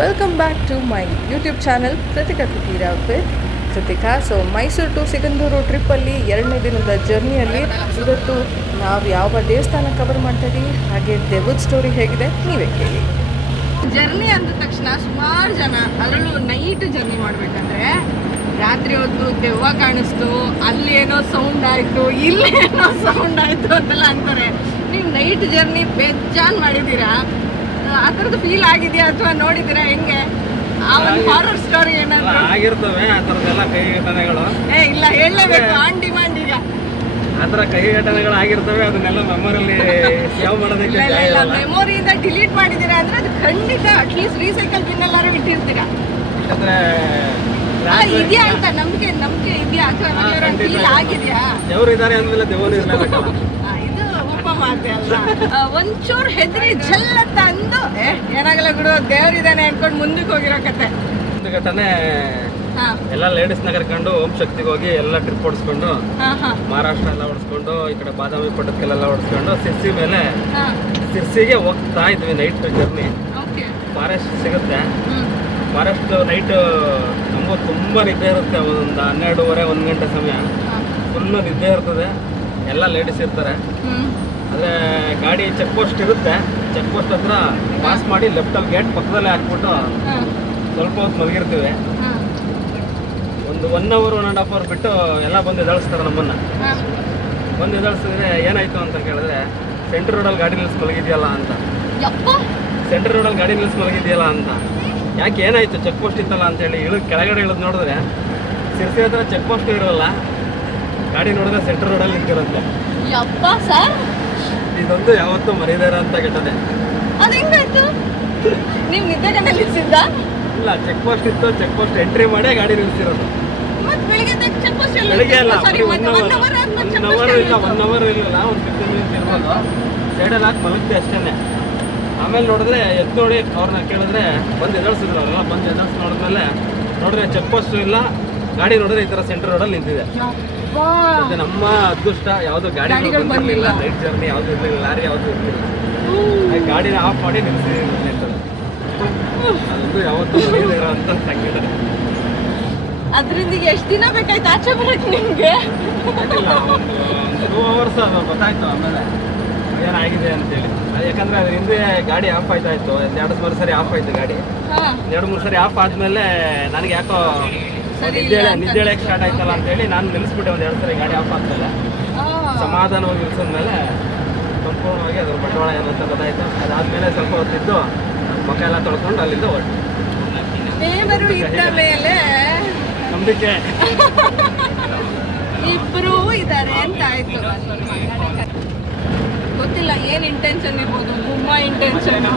Welcome back to my YouTube channel Pratika Kuteera with Krithika. So Mysuru to Sigandur ಟ್ರಿಪ್ಪಲ್ಲಿ 2ನೇ ದಿನದ ಜರ್ನಿಯಲ್ಲಿ ಇವತ್ತು ನಾವು ಯಾವ ದೇವಸ್ಥಾನ ಕವರ್ ಮಾಡ್ತಾ ಇದ್ದೀವಿ, ಹಾಗೆ ದೆವ್ವದ ಸ್ಟೋರಿ ಹೇಗಿದೆ ನೀವೇ ಕೇಳಿ. ಜರ್ನಿ ಅಂದ ತಕ್ಷಣ ಸುಮಾರು ಜನ, ಅದರಲ್ಲೂ ನೈಟ್ ಜರ್ನಿ ಮಾಡಬೇಕಂದ್ರೆ ರಾತ್ರಿ ಹೊತ್ತು ದೆವ್ವ ಕಾಣಿಸ್ತು, ಅಲ್ಲಿ ಏನೋ ಸೌಂಡ್ ಆಯಿತು, ಇಲ್ಲೇನೋ ಸೌಂಡ್ ಆಯಿತು ಅಂತೆಲ್ಲ ಅಂತಾರೆ. ನೀವು ನೈಟ್ ಜರ್ನಿ ಬೇಜಾನ್ ಮಾಡಿದ್ದೀರಾ? ಆ ಥರದ್ದು ಫೀಲ್ ಆಗಿದೆಯಾ ಅಥವಾ ನೋಡಿದ್ದೀರಾ ಹೆಂಗೆ? ಆ ಒಂದು ಹಾರರ್ ಸ್ಟೋರಿ ಏನಾದ್ರು ಆಗಿರ್ತವೆ ಆ ಥರದ್ದೆಲ್ಲ ಕೈ ಘಟನೆಗಳು? ಇಲ್ಲ ಹೇಳಲೇಬೇಕು, ಆನ್ ಡಿಮಾಂಡ್. ಈಗ ಆ ಥರ ಕೈ ಘಟನೆಗಳು ಆಗಿರ್ತವೆ, ಅದನ್ನೆಲ್ಲ ಮೆಮೊರಿಯಲ್ಲಿ ಸೇವ್ ಮಾಡೋದಕ್ಕೆ ಮೆಮೊರಿಯಿಂದ ಡಿಲೀಟ್ ಮಾಡಿದ್ದೀರಾ ಅಂದ್ರೆ ಅದು ಖಂಡಿತ ಅಟ್ಲೀಸ್ಟ್ ರೀಸೈಕಲ್ ಬಿನ್ ಎಲ್ಲಾರು ಇಟ್ಟಿರ್ತೀರಾ. ಯಾಕಂದ್ರೆ ಇದೆಯಾ ಅಂತ ನಂಬಿಕೆ ಇದೆಯಾ ಅಥವಾ ಫೀಲ್ ಆಗಿದೆಯಾ? ದೇವರು ಇದ್ದಾರೆ ಅಂದ್ಮೇಲೆ ದೇವರು ಇರಲೇಬೇಕಲ್ಲ. ಇದು ಒಪ್ಪ ಮಾತೆ ಅಲ್ಲ. ಒಂಚೂರು ಹೆದರಿ ಜಲ್ಲತ್ತ ಅಂದು ಏನಾಗಲ್ಲ ಬಿಡು ದೇವ್ರಿದ್ದಾನೆ ಅನ್ಕೊಂಡು ಮುಂದಕ್ಕೆ ಹೋಗಿರೋ ಕತೆ. ಒಂದು ಘಟನೆ, ಎಲ್ಲ ಲೇಡೀಸ್ನ ಕರ್ಕೊಂಡು ಓಂ ಶಕ್ತಿಗೆ ಹೋಗಿ ಎಲ್ಲ ಟ್ರಿಪ್ ಹೊಡಿಸ್ಕೊಂಡು ಮಹಾರಾಷ್ಟ್ರ ಎಲ್ಲ ಹೊಡಿಸ್ಕೊಂಡು ಈ ಕಡೆ ಬಾದಾಮಿ ಪಟ್ಟದಕ್ಕೆಲ್ಲ ಹೊಡಿಸ್ಕೊಂಡು ಸಿರ್ಸಿ ಮೇಲೆ ಸಿರ್ಸಿಗೆ ಹೋಗ್ತಾ ಇದ್ವಿ. ನೈಟ್ ಜರ್ನಿ, ಫಾರೆಸ್ಟ್ ಸಿಗುತ್ತೆ. ಫಾರೆಸ್ಟ್ ನೈಟ್ ನಮಗೂ ತುಂಬ ನಿದ್ದೆ ಇರುತ್ತೆ. ಒಂದು 12:30 1 ಗಂಟೆ ಸಮಯ ಫುಲ್ಲು ನಿದ್ದೆ ಇರ್ತದೆ. ಎಲ್ಲ ಲೇಡೀಸ್ ಇರ್ತಾರೆ. ಆದರೆ ಗಾಡಿ ಚೆಕ್ ಪೋಸ್ಟ್ ಇರುತ್ತೆ. ಚೆಕ್ ಪೋಸ್ಟ್ ಹತ್ರ ಪಾಸ್ ಮಾಡಿ ಲೆಫ್ಟಲ್ಲಿ ಗೇಟ್ ಪಕ್ಕದಲ್ಲೇ ಹಾಕ್ಬಿಟ್ಟು ಸ್ವಲ್ಪ ಹೊತ್ತು ಮಲಗಿರ್ತೀವಿ. ಒಂದು 1 hour 1.5 hour ಬಿಟ್ಟು ಎಲ್ಲ ಬಂದು ಎದಾಳಿಸ್ತಾರೆ ನಮ್ಮನ್ನು. ಬಂದು ಎದಾಳಿಸಿದ್ರೆ ಏನಾಯಿತು ಅಂತ ಕೇಳಿದ್ರೆ, ಸೆಂಟ್ರ್ ರೋಡಲ್ಲಿ ಗಾಡಿ ನಿಲ್ಸಿ ಮಲಗಿದೆಯಲ್ಲ ಅಂತ. ಸೆಂಟ್ರ್ ರೋಡಲ್ಲಿ ಗಾಡಿ ನಿಲ್ಸಿ ಮಲಗಿದೆಯಲ್ಲ ಅಂತ. ಯಾಕೆ ಏನಾಯಿತು? ಚೆಕ್ ಪೋಸ್ಟ್ ಇತ್ತಲ್ಲ ಅಂತೇಳಿ ಕೆಳಗಡೆ ಇಳಿದು ನೋಡಿದ್ರೆ ಸಿರ್ಸಿ ಹತ್ರ ಚೆಕ್ ಪೋಸ್ಟ್ ಇರೋಲ್ಲ, ಗಾಡಿ ನೋಡಿದ್ರೆ ಸೆಂಟ್ರ್ ರೋಡಲ್ಲಿ ನಿಂತಿರುತ್ತೆ. ಇದೊಂದು ಯಾವತ್ತೂ ಮರೀದಾರ ಅಂತ ಘಟನೆ. ಇಲ್ಲ, ಚೆಕ್ ಪೋಸ್ಟ್ ಇತ್ತು. ಚೆಕ್ ಪೋಸ್ಟ್ ಎಂಟ್ರಿ ಮಾಡೇ ಗಾಡಿ ನಿಲ್ಸಿರೋದು. ಬೆಳಿಗ್ಗೆ ಅಲ್ಲ, 1 hour ಇಲ್ಲ, 1 hour ಇರಲಿಲ್ಲ, ಒಂದು 15 minutes ಇರ್ಬೋದು. ಸೈಡಲ್ಲಿ ಹಾಕಿ ಮಲಗ್ದೆ ಅಷ್ಟೇ. ಆಮೇಲೆ ನೋಡಿದ್ರೆ ಎದ್ದು ನೋಡಿ ಅವ್ರನ್ನ ಕೇಳಿದ್ರೆ ಬಂದು ಎದಾಳಿಸಿದ್ರು. ಅವರೆಲ್ಲ ಬಂದು ಎದಾಳಿಸಿ ನೋಡಿದ್ಮೇಲೆ ನೋಡಿದ್ರೆ ಚೆಕ್ ಪೋಸ್ಟು ಇಲ್ಲ, ಗಾಡಿ ನೋಡಿದ್ರೆ ಈ ಥರ ಸೆಂಟ್ರ್ ರೋಡಲ್ಲಿ ನಿಂತಿದೆ. ಮತ್ತೆ ನಮ್ಮ ಅದೃಷ್ಟ, ಯಾವುದು ಗಾಡಿಗಳು ಬಂದಿರಲಿಲ್ಲ. ನೈಟ್ ಜರ್ನಿ ಯಾವುದು ಇರಲಿಲ್ಲ, ಲಾರಿ ಯಾವುದು ಇರಲಿಲ್ಲ. ಗಾಡಿನ ಆಫ್ ಮಾಡಿ ನಿಲ್ಲಿಸಿರ್ತದೆ. ಅದೊಂದು ಯಾವತ್ತೂ ಇರೋಂಥ ಸಂಗೀತ. ಅದರಿಂದ ಎಷ್ಟು ದಿನ ಬೇಕಾಯ್ತು ಆಚೆ ಬರೋಕ್ಕೆ ನಿಮಗೆ? ಇಲ್ಲ, ಒಂದು 2 hours ಅದು ಗೊತ್ತಾಯ್ತು ಆಮೇಲೆ ಏನಾಗಿದೆ ಅಂತೇಳಿ. ಅದು ಯಾಕಂದರೆ ಅದ್ರ ಹಿಂದೆ ಗಾಡಿ ಆಫ್ ಆಯ್ತಾಯಿತ್ತು. 2-3 ಸರಿ ಆಫ್ ಆಯಿತು ಗಾಡಿ. 2-3 ಸರಿ ಆಫ್ ಆದಮೇಲೆ ನನಗೆ ಯಾಕೋ ನಿದ್ದೆಳಕ್ಕೆ ಸ್ಟಾರ್ಟ್ ಆಯ್ತಲ್ಲ ಅಂತೇಳಿ ನಾನು ನಿಲ್ಲಿಸ್ಬಿಟ್ಟೆ. 1-2 ಸರಿ ಗಾಡಿ ಆಫ್ ಆದ್ಮೇಲೆ ಸಮಾಧಾನವಾಗಿ ನಿಲ್ಸಿದ್ಮೇಲೆ ಸಂಪೂರ್ಣವಾಗಿ ಅದ್ರ ಬಂಡವಾಳ ಏನು ಅಂತ ಗೊತ್ತಾಯ್ತು. ಅದಾದಮೇಲೆ ಸ್ವಲ್ಪ ಹೊತ್ತಿದ್ದು ಮುಖ ಎಲ್ಲ ತೊಳ್ಕೊಂಡು ಅಲ್ಲಿಂದ ಹೊರಟು. ದೇವರು ಇದ್ದ ಮೇಲೆ ನಂಬಿಕೆ ಇಬ್ಬರೂ ಇದ್ದಾರೆ ಅಂತ ಆಯ್ತು. ಗೊತ್ತಿಲ್ಲ ಏನು ಇಂಟೆನ್ಷನ್ ಇರ್ಬೋದು, ಗುಮ್ಮ ಇಂಟೆನ್ಷನ್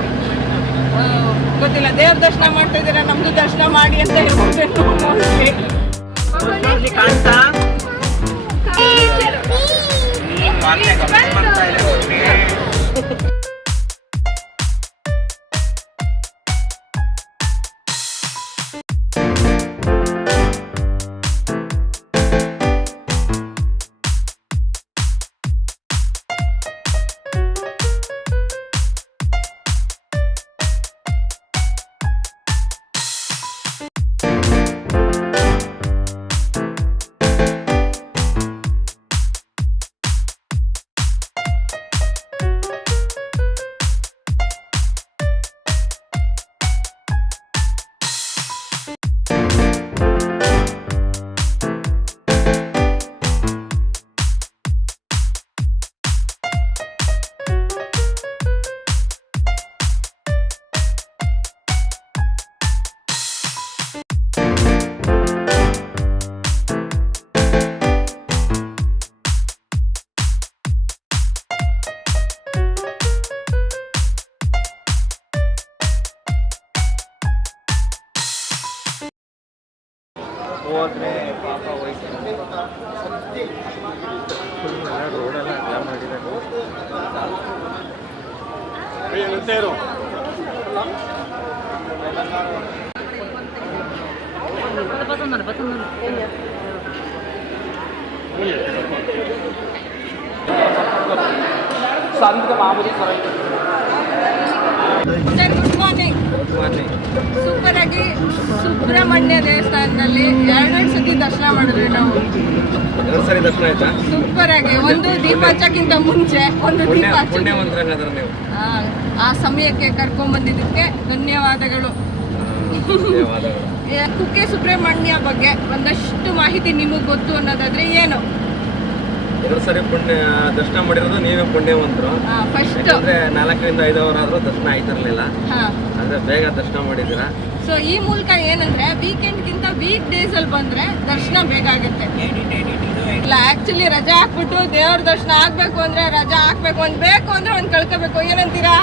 ಗೊತ್ತಿಲ್ಲ. ದೇವ್ರ ದರ್ಶನ ಮಾಡ್ತಾ ಇದ್ದೀರಾ, ನಮ್ದು ದರ್ಶನ ಮಾಡಿ ಅಂತ ಹೇಳ್ಬೋದು. ಹೋದ್ರೆ ಪಾಪ ವಯಸ್ಸು ರೋಡೆಲ್ಲ ಅಗ್ಲ ಮಾಡಿದ್ದಾರೆ. ಮಾಮೂಲಿ ಗುಡ್ ಮಾರ್ನಿಂಗ್. ಬನ್ನಿ. ಸೂಪರ್ ಆಗಿ ಸುಬ್ರಹ್ಮಣ್ಯ ದೇವಸ್ಥಾನದಲ್ಲಿ 2 ಸತಿ ದರ್ಶನ ಮಾಡಿದ್ವಿ ನಾವು. 2 ಸರಿ ದರ್ಶನ ಆಯ್ತಾ? ಸೂಪರ್ ಆಗಿ, ಒಂದು ದೀಪ ಹಚ್ಚಕ್ಕಿಂತ ಮುಂಚೆ ಒಂದು ದೀಪ ಪುಣ್ಯ ಮಂತ್ರಂಗಾದ್ರೆ ನೀವು ಆ ಸಮಯಕ್ಕೆ ಕರ್ಕೊಂಡ್ ಬಂದಿದ್ದಕ್ಕೆ ಧನ್ಯವಾದಗಳು. ಧನ್ಯವಾದಗಳು. ಕುಕ್ಕೆ ಸುಬ್ರಹ್ಮಣ್ಯ ಬಗ್ಗೆ ಒಂದಷ್ಟು ಮಾಹಿತಿ ನಿಮಗೆ ಗೊತ್ತು ಅನ್ನೋದಾದ್ರೆ ಏನು? 2 ಸರಿ ಪುಣ್ಯ ದರ್ಶನ ಮಾಡಿರೋದು ನೀವೇ ಪುಣ್ಯವಂತರು. ಫಸ್ಟ್ ಅಂದ್ರೆ 4 ರಿಂದ 5 ಅವರ್ ಆದ್ರೂ ದರ್ಶನ ಆಯ್ತಿರ್ಲಿಲ್ಲ, ಅಂದ್ರೆ ಬೇಗ ದರ್ಶನ ಮಾಡಿದ್ದೀರಾ. ಸೊ ಈ ಮೂಲಕ ಏನಂದ್ರೆ ವೀಕೆಂಡ್ ಗಿಂತ ವೀಕ್ ಡೇಸ್ ಅಲ್ಲಿ ಬಂದ್ರೆ ದರ್ಶನ ಬೇಗ ಆಗುತ್ತೆ. ಇಲ್ಲ ಆಕ್ಚುಲಿ ರಜಾ ಹಾಕ್ಬಿಟ್ಟು ದೇವ್ರ ದರ್ಶನ ಆಗ್ಬೇಕು ಅಂದ್ರೆ ರಜಾ ಹಾಕ್ಬೇಕು ಅಂತ ಬೇಕು ಅಂದ್ರೆ ಒಂದ್ ಕಳ್ಕೋಬೇಕು. ಏನಂತೀರಾ?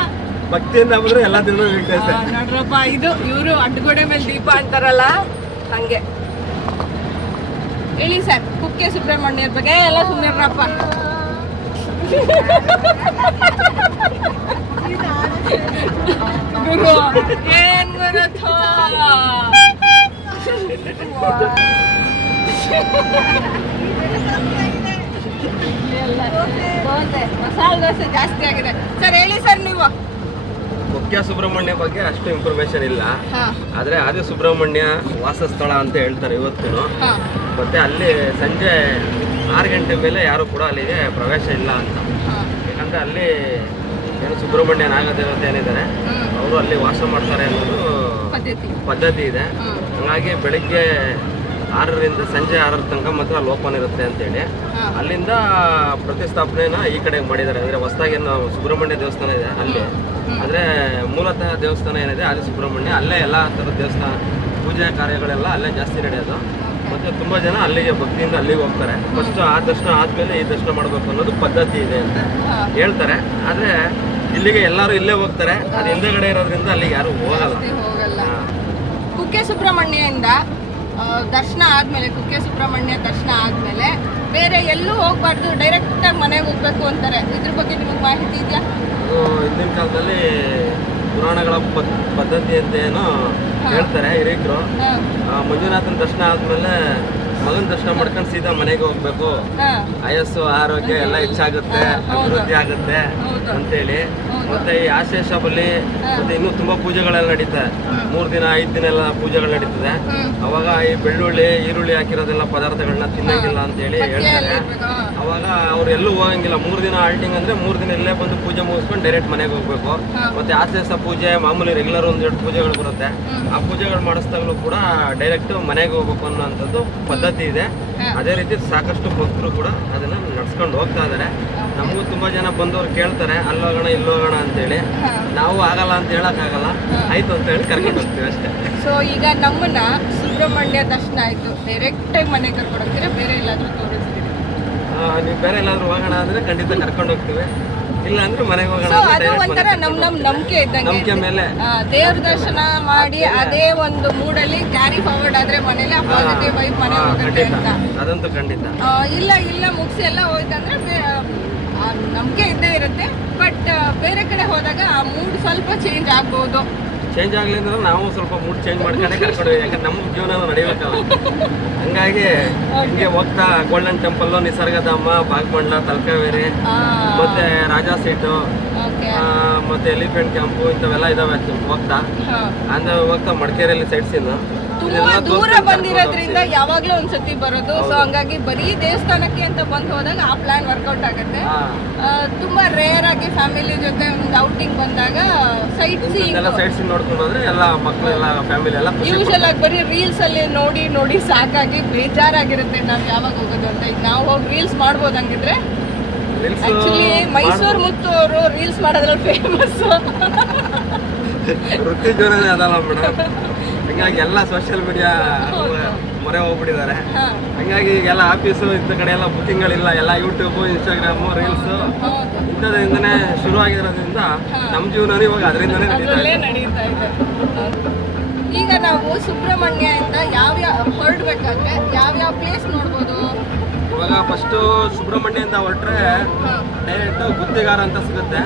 ಭಕ್ತಿಯಿಂದ ಬಂದ್ರೆ ಎಲ್ಲ ದಿನ ನೋಡ್ರಪ್ಪ, ಇದು ಇವರು ಅಡ್ಗೋಡೆ ಮೇಲೆ ದೀಪ ಅಂತಾರಲ್ಲ ಹಂಗೆ. ಹೇಳಿ ಸರ್, ಕುಕ್ಕೆ ಸುಬ್ರಹ್ಮಣ್ಯದ ಬಗ್ಗೆ ಎಲ್ಲ ಸುಮ್ಮನಿರಪ್ಪ. ಗುರು ಏನ್ ಗುರುಥೋ ಮಸಾಲೆ ದೋಸೆ ಜಾಸ್ತಿ ಆಗಿದೆ. ಸರ್ ಹೇಳಿ ಸರ್ ನೀವು. ಕುಕ್ಕೆ ಸುಬ್ರಹ್ಮಣ್ಯ ಬಗ್ಗೆ ಅಷ್ಟು ಇನ್ಫಾರ್ಮೇಶನ್ ಇಲ್ಲ, ಆದ್ರೆ ಆದಿ ಸುಬ್ರಹ್ಮಣ್ಯ ವಾಸಸ್ಥಳ ಅಂತ ಹೇಳ್ತಾರೆ ಇವತ್ತು. ಮತ್ತೆ ಅಲ್ಲಿ ಸಂಜೆ 6 ಗಂಟೆ ಮೇಲೆ ಯಾರು ಕೂಡ ಅಲ್ಲಿಗೆ ಪ್ರವೇಶ ಇಲ್ಲ ಅಂತ. ಯಾಕಂದ್ರೆ ಅಲ್ಲಿ ಏನು ಸುಬ್ರಹ್ಮಣ್ಯ ನಾಗದೇವತೆ ಏನಿದ್ದಾರೆ ಅವರು ಅಲ್ಲಿ ವಾಸ ಮಾಡ್ತಾರೆ ಅನ್ನೋದು ಪದ್ಧತಿ ಇದೆ. ಹಾಗಾಗಿ ಬೆಳಿಗ್ಗೆ 6ರಿಂದ ಸಂಜೆ 6 ತನಕ ಮಾತ್ರ ಅಲ್ಲಿ ಓಪನ್ ಇರುತ್ತೆ ಅಂತೇಳಿ ಅಲ್ಲಿಂದ ಪ್ರತಿಷ್ಠಾಪನೆನ ಈ ಕಡೆ ಮಾಡಿದ್ದಾರೆ. ಅಂದ್ರೆ ಹೊಸದಾಗಿ ಏನು ಸುಬ್ರಹ್ಮಣ್ಯ ದೇವಸ್ಥಾನ ಇದೆ ಅಲ್ಲಿ, ಅಂದ್ರೆ ಮೂಲತಃ ದೇವಸ್ಥಾನ ಏನಿದೆ ಆದಿ ಸುಬ್ರಹ್ಮಣ್ಯ, ಅಲ್ಲೇ ಎಲ್ಲ ಥರದ ದೇವಸ್ಥಾನ ಪೂಜೆ ಕಾರ್ಯಗಳೆಲ್ಲ ಅಲ್ಲೇ ಜಾಸ್ತಿ ನಡೆಯೋದು. ಮತ್ತೆ ತುಂಬಾ ಜನ ಅಲ್ಲಿಗೆ ಭಕ್ತಿಯಿಂದ ಅಲ್ಲಿಗೆ ಹೋಗ್ತಾರೆ. ಫಸ್ಟ್ ಆ ದರ್ಶನ ಆದ್ಮೇಲೆ ಈ ದರ್ಶನ ಮಾಡಬೇಕು ಅನ್ನೋದು ಪದ್ಧತಿ ಇದೆ ಅಂತ ಹೇಳ್ತಾರೆ. ಆದ್ರೆ ಇಲ್ಲಿಗೆ ಎಲ್ಲರೂ ಇಲ್ಲೇ ಹೋಗ್ತಾರೆ, ಅದು ಹಿಂದೆಗಡೆ ಇರೋದ್ರಿಂದ ಅಲ್ಲಿಗೆ ಯಾರು ಹೋಗಲ್ಲ. ಕುಕ್ಕೆ ಸುಬ್ರಹ್ಮಣ್ಯದಿಂದ ದರ್ಶನ ಆದ್ಮೇಲೆ, ಕುಕ್ಕೆ ಸುಬ್ರಹ್ಮಣ್ಯ ದರ್ಶನ ಆದ್ಮೇಲೆ ಬೇರೆ ಎಲ್ಲೂ ಹೋಗ್ಬಾರ್ದು, ಡೈರೆಕ್ಟ್ ಆಗಿ ಮನೆಗೆ ಹೋಗ್ಬೇಕು ಅಂತಾರೆ. ಇದ್ರ ಬಗ್ಗೆ ನಿಮಗೆ ಮಾಹಿತಿ ಇದೆಯಾ? ಹಿಂದಿನ ಕಾಲದಲ್ಲಿ ಪುರಾಣಗಳ ಪದ್ಧತಿ ಅಂತ ಏನೋ ಹೇಳ್ತಾರೆ ಹಿರಿಯರು. ಮಂಜುನಾಥನ ದರ್ಶನ ಆದ್ಮೇಲೆ ಮಗನ ದರ್ಶನ ಮಾಡ್ಕೊಂಡು ಸೀದಾ ಮನೆಗೆ ಹೋಗ್ಬೇಕು, ಆಯಸ್ಸು ಆರೋಗ್ಯ ಎಲ್ಲ ಹೆಚ್ಚಾಗುತ್ತೆ, ಅಭಿವೃದ್ಧಿ ಆಗುತ್ತೆ ಅಂತೇಳಿ. ಮತ್ತೆ ಈ ಆಶೇಷ ಬಲಿ ಮತ್ತೆ ಇನ್ನೂ ತುಂಬಾ ಪೂಜೆಗಳೆಲ್ಲ ನಡೀತದೆ. 3 ದಿನ 5 ದಿನ ಎಲ್ಲ ಪೂಜೆಗಳು ನಡೀತದೆ. ಅವಾಗ ಈ ಬೆಳ್ಳುಳ್ಳಿ ಈರುಳ್ಳಿ ಹಾಕಿರೋದೆಲ್ಲ ಪದಾರ್ಥಗಳನ್ನ ತಿನ್ನಂಗಿಲ್ಲ ಅಂತ ಹೇಳಿ ಹೇಳ್ತಾರೆ. ಅವಾಗ ಅವ್ರು ಎಲ್ಲೂ ಹೋಗಂಗಿಲ್ಲ. 3 ದಿನ ಆಲ್ಟಿಂಗ್ ಅಂದ್ರೆ 3 ದಿನ ಇಲ್ಲೇ ಬಂದು ಪೂಜೆ ಮುಗಿಸ್ಕೊಂಡು ಡೈರೆಕ್ಟ್ ಮನೆಗೆ ಹೋಗ್ಬೇಕು. ಮತ್ತೆ ಆಶೇಷ ಪೂಜೆ ಮಾಮೂಲಿ ರೆಗ್ಯುಲರ್ 1-2 ಪೂಜೆಗಳು ಬರುತ್ತೆ. ಆ ಪೂಜೆಗಳು ಮಾಡಿಸ್ದಾಗಲೂ ಕೂಡ ಡೈರೆಕ್ಟ್ ಮನೆಗೆ ಹೋಗ್ಬೇಕು ಅನ್ನೋಂಥದ್ದು ಪದ್ಧತಿ ಇದೆ. ಅದೇ ರೀತಿ ಸಾಕಷ್ಟು ಭಕ್ತರು ಕೂಡ ಅದನ್ನ ನಡ್ಸ್ಕೊಂಡು ಹೋಗ್ತಾ ಇದಾರೆ. ನಮಗೂ ತುಂಬಾ ಜನ ಬಂದವ್ರು ಕೇಳ್ತಾರೆ ಅಲ್ಲೋಗೋಣ ಇಲ್ಲೋಗೋಣ ಅಂತೇಳಿ. ನಾವು ಆಗಲ್ಲ ಅಂತ ಹೇಳಕ್ ಆಗಲ್ಲ, ಆಯ್ತು ಅಂತ ಹೇಳಿ ಕರ್ಕೊಂಡು ಹೋಗ್ತೀವಿ ಅಷ್ಟೇ. ಸೊ ಈಗ ನಮ್ಮನ್ನ ಸುಬ್ರಹ್ಮಣ್ಯ ದರ್ಶನ ಆಯ್ತು, ಡೈರೆಕ್ಟ್ ಆಗಿ ಮನೆಗೆ ಕರ್ಕೊಂಡು ಹೋಗ್ತೀರಾ? ಬೇರೆ ಎಲ್ಲಾದ್ರೂ ತೋರಿಸ್ತೀರಿ? ನೀವು ಬೇರೆ ಎಲ್ಲಾದ್ರೂ ಹೋಗೋಣ ಅಂದ್ರೆ ಖಂಡಿತ ಕರ್ಕೊಂಡು ಹೋಗ್ತೀವಿ, ಇಲ್ಲ ಅಂದ್ರೆ ಮನೆಗೆ ಹೋಗೋಣ. ಅದು ಒಂಥರ ನಮ್ ನಂಬಿಕೆ ಇದ್ದಂಗೆ. ಮೇಲೆ ದೇವ್ರ ದರ್ಶನ ಮಾಡಿ ಅದೇ ಒಂದು ಮೂಡಲ್ಲಿ ಕ್ಯಾರಿ ಫಾರ್ವರ್ಡ್ ಆದ್ರೆ ಮನೇಲಿ ಪಾಸಿಟಿವ್ ವೈಬ್ ಮನೆ ಹೋಗುತ್ತೆ ಅಂತ. ಅದಂತೂ ಖಂಡಿತ. ಇಲ್ಲ ಮುಗಿಸಿ ಎಲ್ಲ ಹೋಯ್ತಂದ್ರೆ ನಂಬಿಕೆ ಇದ್ದೇ ಇರುತ್ತೆ. ಬಟ್ ಬೇರೆ ಕಡೆ ಹೋದಾಗ ಆ ಮೂಡ್ ಸ್ವಲ್ಪ ಚೇಂಜ್ ಆಗ್ಬಹುದು. ಚೇಂಜ್ ಆಗ್ಲಿ ಅಂದ್ರೆ ನಾವು ಸ್ವಲ್ಪ ಮೂಡ್ ಚೇಂಜ್ ಮಾಡ್ಕೊಂಡೆ ಕರ್ಕೊಂಡು, ಯಾಕಂದ್ರೆ ನಮ್ಮ ಜೀವನ ನಡಿಬೇಕಲ್ಲ. ಹಂಗಾಗಿ ಹಿಂಗೆ ಹೋಗ್ತಾ ಗೋಲ್ಡನ್ ಟೆಂಪಲ್, ನಿಸರ್ಗಧಾಮ, ಬಾಗಮಂಡ್ಲ, ತಲಕಾವೇರಿ, ಮತ್ತೆ ರಾಜಾ ಸೀಟು, ಮತ್ತೆ ಎಲಿಫೆಂಟ್ ಕ್ಯಾಂಪು ಇಂಥವೆಲ್ಲ ಇದಾವೆ ಹೋಗ್ತಾ. ಅಂದ್ರೆ ಹೋಗ್ತಾ ಮಡಿಕೇರಿಯಲ್ಲಿ ಸೈಡ್ ಸೀನ್ ತುಂಬಾ ದೂರ ಬಂದಿರೋದ್ರಿಂದ ಯಾವಾಗ್ಲೂ ಒಂದ್ಸತಿ ಬರೋದು. ಸೊ ಹಂಗಾಗಿ ಬರೀ ದೇವಸ್ಥಾನಕ್ಕೆ ಅಂತ ಬಂದು ಹೋದಾಗ ಆ ಪ್ಲಾನ್ ವರ್ಕೌಟ್ ಆಗುತ್ತೆ. ತುಂಬಾ ರೇರ್ ಆಗಿ ಫ್ಯಾಮಿಲಿ ಜೊತೆ ಒಂದು ಔಟಿಂಗ್ ಬಂದಾಗ ಸೈಟ್ ಸೀಯಿಂಗ್ ನೋಡ್ಕೊಂಡು ಹೋದ್ರೆ ಎಲ್ಲ ಮಕ್ಕಳು ಎಲ್ಲ ಫ್ಯಾಮಿಲಿ ಎಲ್ಲ ಯೂಶಲ್ ಆಗಿ ಬರೀ ರೀಲ್ಸ್ ಅಲ್ಲಿ ನೋಡಿ ಸಾಕಾಗಿ ಬೇಜಾರಾಗಿರುತ್ತೆ ನಾವ್ ಯಾವಾಗ ಹೋಗೋದು ಅಂತ. ಈಗ ನಾವು ಹೋಗಿ ರೀಲ್ಸ್ ಮಾಡ್ಬೋದು. ಹಂಗಿದ್ರೆ ಆಕ್ಚುಲಿ ಮೈಸೂರು ಮುತ್ತು ಅವರು ರೀಲ್ಸ್ ಮಾಡೋದ್ರಲ್ಲಿ ಫೇಮಸ್. ವೃತ್ತಿ ಜೀವನನೇ ಅದಲ್ಲ ಮೇಡಮ್. ಹಂಗಾಗಿ ಎಲ್ಲ ಸೋಷಿಯಲ್ ಮೀಡಿಯಾ ಮೊರೆ ಹೋಗ್ಬಿಟ್ಟಿದ್ದಾರೆ. ಹಂಗಾಗಿ ಈಗೆಲ್ಲ ಆಫೀಸು ಇಂಥ ಕಡೆ ಎಲ್ಲ ಬುಕ್ಕಿಂಗ್ಗಳಿಲ್ಲ, ಎಲ್ಲ ಯೂಟ್ಯೂಬು, ಇನ್ಸ್ಟಾಗ್ರಾಮು, ರೀಲ್ಸು ಇಂಥದ್ರಿಂದನೇ ಶುರು ಆಗಿರೋದ್ರಿಂದ ನಮ್ಮ ಜೀವನ ಇವಾಗ ಅದರಿಂದನೇ ನಡೀತಾ ಇದೆ. ಈಗ ನಾವು ಸುಬ್ರಹ್ಮಣ್ಯದಿಂದ ಯಾವ್ಯಾವ ಹೊರಡ್ಬೇಕಾದ್ರೆ ಯಾವ್ಯಾವ ಪ್ಲೇಸ್ ನೋಡ್ಬೋದು? ಇವಾಗ ಫಸ್ಟು ಸುಬ್ರಹ್ಮಣ್ಯದಿಂದ ಹೊರಟ್ರೆ ಡೈರೆಕ್ಟ್ ಗುತ್ತಿಗಾರ ಅಂತ ಸಿಗುತ್ತೆ.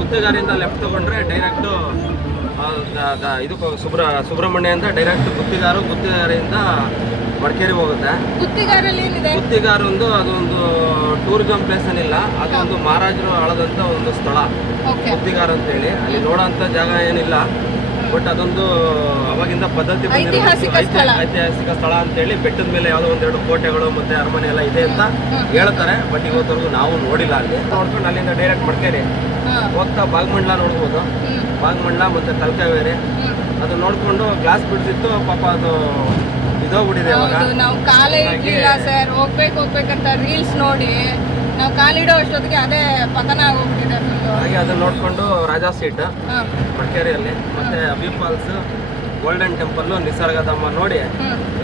ಗುತ್ತಿಗಾರಿಂದ ಲೆಫ್ಟ್ ತಗೊಂಡ್ರೆ ಡೈರೆಕ್ಟು ಇದು ಸುಬ್ರಹ್ಮಣ್ಯ ಅಂತ ಡೈರೆಕ್ಟ್ ಗುತ್ತಿಗಾರಿಂದ ಮಡಿಕೇರಿ ಹೋಗುತ್ತೆ. ಗುತ್ತಿಗಾರ ಒಂದು ಅದೊಂದು ಟೂರಿಸಂ ಪ್ಲೇಸ್ ಏನಿಲ್ಲ, ಅದೊಂದು ಮಹಾರಾಜರು ಆಳದಂತ ಒಂದು ಸ್ಥಳ ಗುತ್ತಿಗಾರ ಅಂತೇಳಿ. ಅಲ್ಲಿ ನೋಡೋಂಥ ಜಾಗ ಏನಿಲ್ಲ, ಬಟ್ ಅದೊಂದು ಅವಾಗಿಂದ ಪದ್ಧತಿ ಐತಿಹಾಸಿಕ ಸ್ಥಳ. ಐತಿಹಾಸಿಕ ಸ್ಥಳ ಅಂತೇಳಿ ಬೆಟ್ಟದ ಮೇಲೆ ಯಾವುದೋ ಒಂದೆರಡು ಕೋಟೆಗಳು ಮತ್ತೆ ಅರಮನೆ ಎಲ್ಲ ಇದೆ ಅಂತ ಹೇಳ್ತಾರೆ. ಬಟ್ ಇವತ್ತವರೆಗೂ ನಾವು ನೋಡಿಲ್ಲ. ಅಲ್ಲಿ ನೋಡ್ಕೊಂಡು ಅಲ್ಲಿಂದ ಡೈರೆಕ್ಟ್ ಮಡಿಕೇರಿ ಹೋಗ್ತಾ ಬಾಗಮಂಡ್ಲ ನೋಡ್ಬೋದು. ಬಾಗಮಂಡ್ಲ ಮತ್ತೆ ತಲಕಾವೇರಿ ಅದು ನೋಡ್ಕೊಂಡು ಗ್ಲಾಸ್ ಬಿಡ್ತಿತ್ತು. ಪಾಪ ಅದು ಇದೋಗ್ಬಿಟ್ಟಿದೆ ಇವಾಗ. ನಾವು ಕಾಲೇ ಇಡ್ಲಿಲ್ಲ ಸರ್, ಹೋಗ್ಬೇಕಂತ ರೀಲ್ಸ್ ನೋಡಿ ನಾವು ಕಾಲಿಡೋ ಅಷ್ಟೊತ್ತಿಗೆ ಅದೇ ಪತನ ಆಗೋಗ್ಬಿಟ್ಟಿದೆ. ಹಾಗೆ ಅದನ್ನ ನೋಡ್ಕೊಂಡು ರಾಜಾ ಸೀಟ್ ಮಡಿಕೇರಿಯಲ್ಲಿ ಮತ್ತೆ ಅಬಿ ಫಾಲ್ಸ್, ಗೋಲ್ಡನ್ ಟೆಂಪಲ್, ನಿಸರ್ಗಧಾಮ ನೋಡಿ